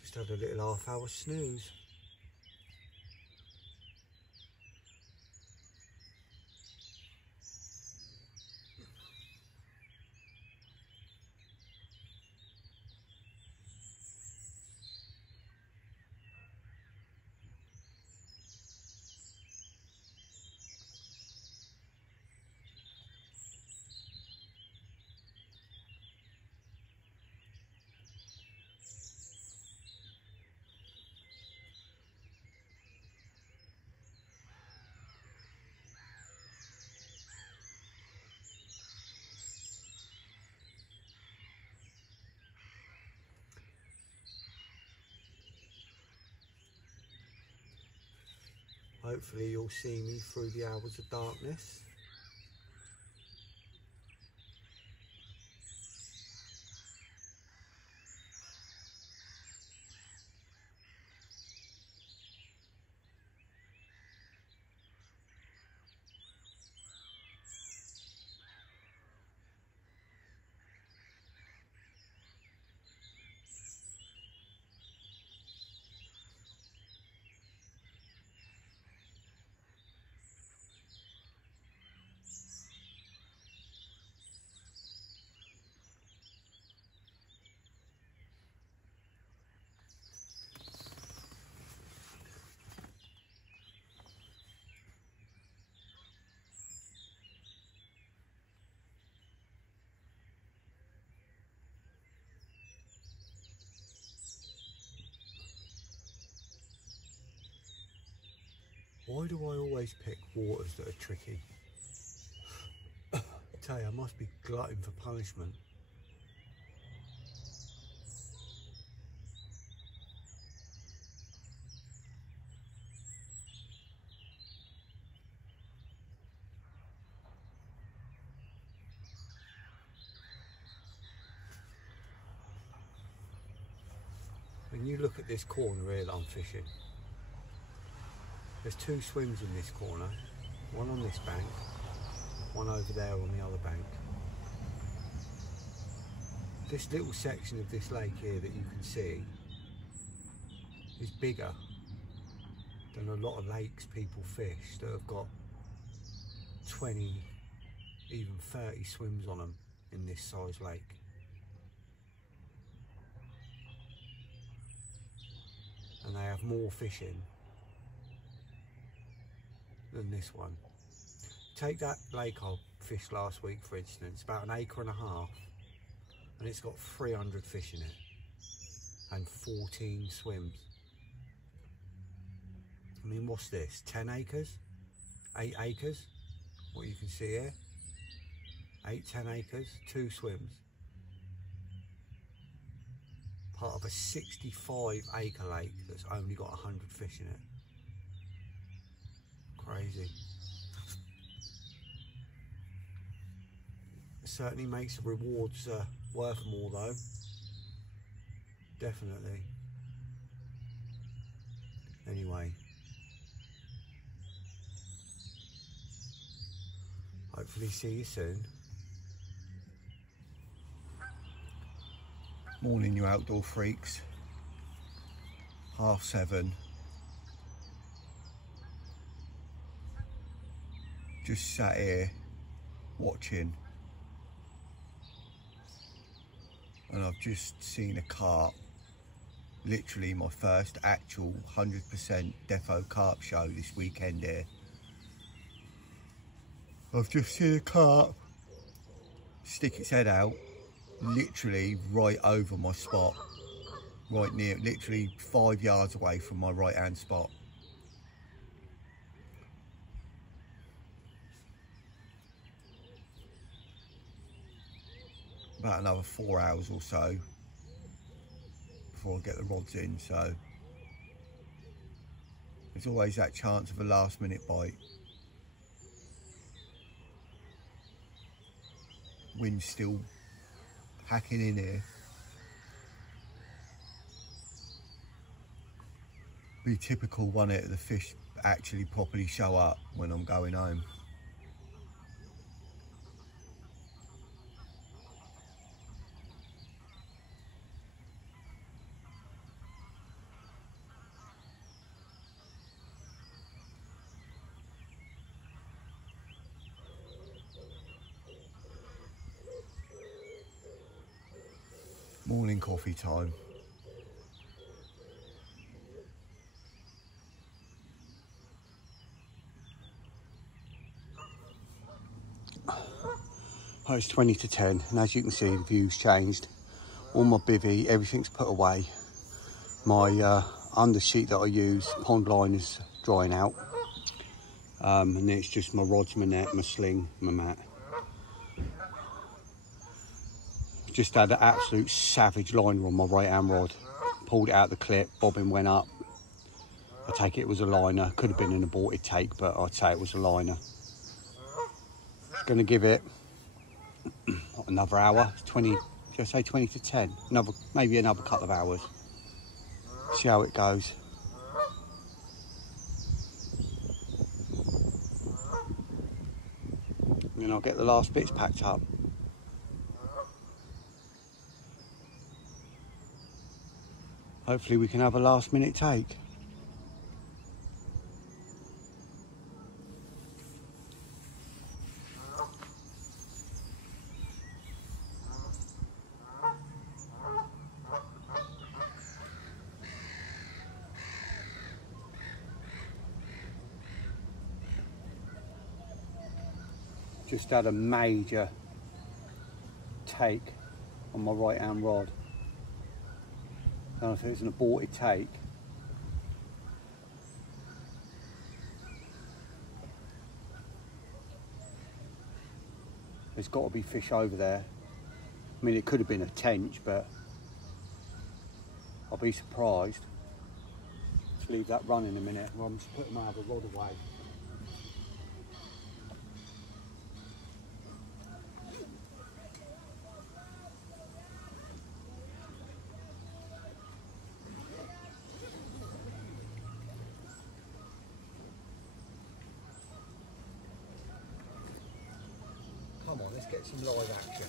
Just had a little half-hour snooze. Hopefully you'll see me through the hours of darkness. Why do I always pick waters that are tricky? I tell you, I must be glutting for punishment. When you look at this corner here that I'm fishing, there's two swims in this corner, one on this bank, one over there on the other bank. This little section of this lake here that you can see is bigger than a lot of lakes people fish that have got 20, even 30 swims on them in this size lake. And they have more fishing than this one. Take that lake I fished last week, for instance, about 1.5 acres, and it's got 300 fish in it and 14 swims. I mean, what's this, 10 acres, 8 acres, what you can see here, 8-10 acres, 2 swims, part of a 65-acre lake that's only got 100 fish in it. Crazy. It certainly makes the rewards worth more though. Definitely. Anyway. Hopefully see you soon. Morning, you outdoor freaks. 7:30. Just sat here watching, and I've just seen a carp, literally my first actual 100% defo carp show this weekend here. I've just seen a carp stick its head out literally right over my spot, right near, literally 5 yards away from my right hand spot. About another 4 hours or so before I get the rods in, so there's always that chance of a last minute bite. Wind's still hacking in here. Be typical, won't it, the fish actually properly show up when I'm going home. Morning coffee time. Oh, it's 20 to 10, and as you can see, the view's changed. All my bivvy, everything's put away. My undersheet that I use, pond line, is drying out. And then it's just my rods, my net, my sling, my mat. Just had an absolute savage liner on my right hand rod. Pulled it out the clip, bobbin went up. I take it was a liner. Could have been an aborted take, but I'd say it was a liner. Going to give it another hour. 20. Should I say 20 to 10? Maybe another couple of hours. See how it goes. And then I'll get the last bits packed up. Hopefully we can have a last minute take. Just had a major take on my right hand rod. I don't know if it was an aborted take. There's got to be fish over there. I mean, it could have been a tench, but I'll be surprised. Let's leave that running a minute. Well, I'm just putting my other rod away. Come on, let's get some live action.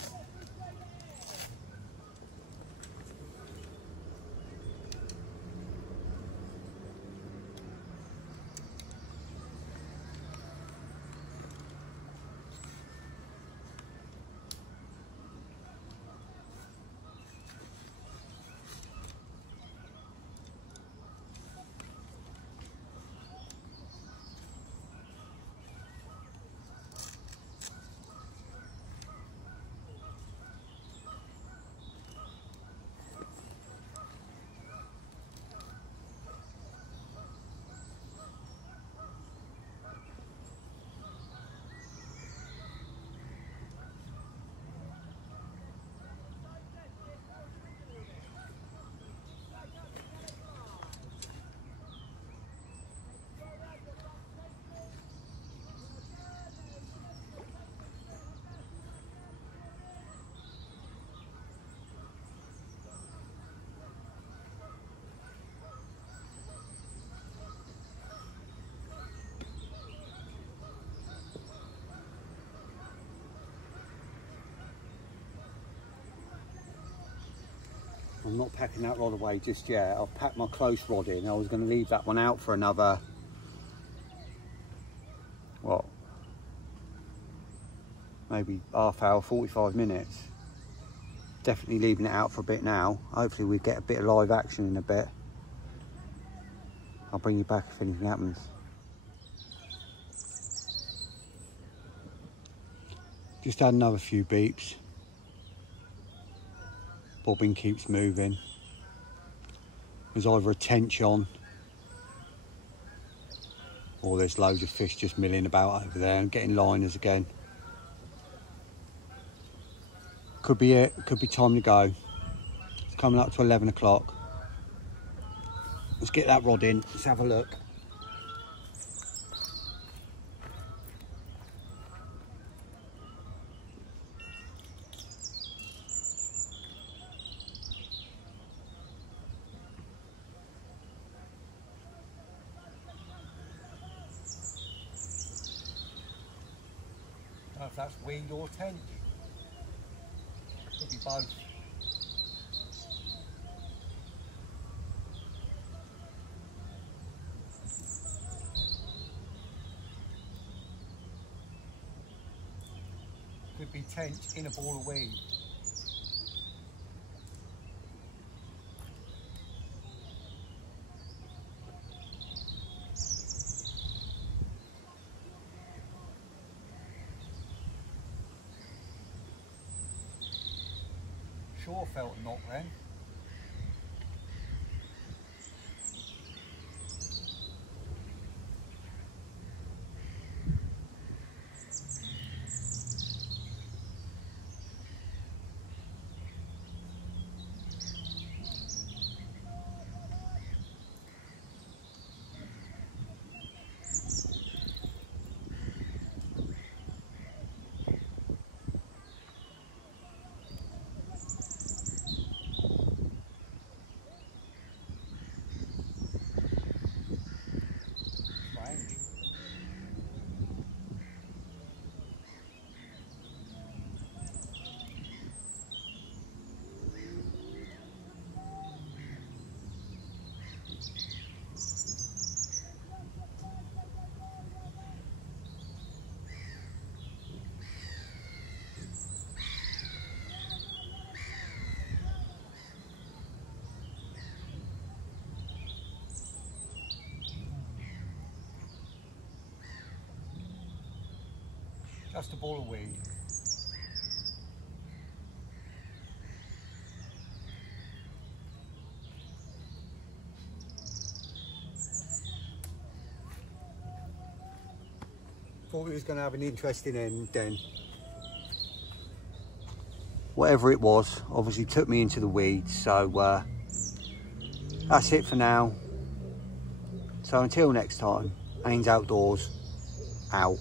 I'm not packing that rod away just yet. I've packed my close rod in. I was going to leave that one out for another, what, maybe half hour, 45 minutes. Definitely leaving it out for a bit now. Hopefully we get a bit of live action in a bit. I'll bring you back if anything happens. Just had another few beeps. Bobbin keeps moving. There's either a tench on, or there's loads of fish just milling about over there and getting liners again. Could be it, could be time to go. It's coming up to 11 o'clock. Let's get that rod in, let's have a look. I don't know if that's weed or tench. Could be both. Could be tench in a ball of weed. Sure felt a knock then. Just a ball of weed. Thought we was going to have an interesting end then. Whatever it was, obviously took me into the weeds, so that's it for now. So until next time, Ains Outdoors, out.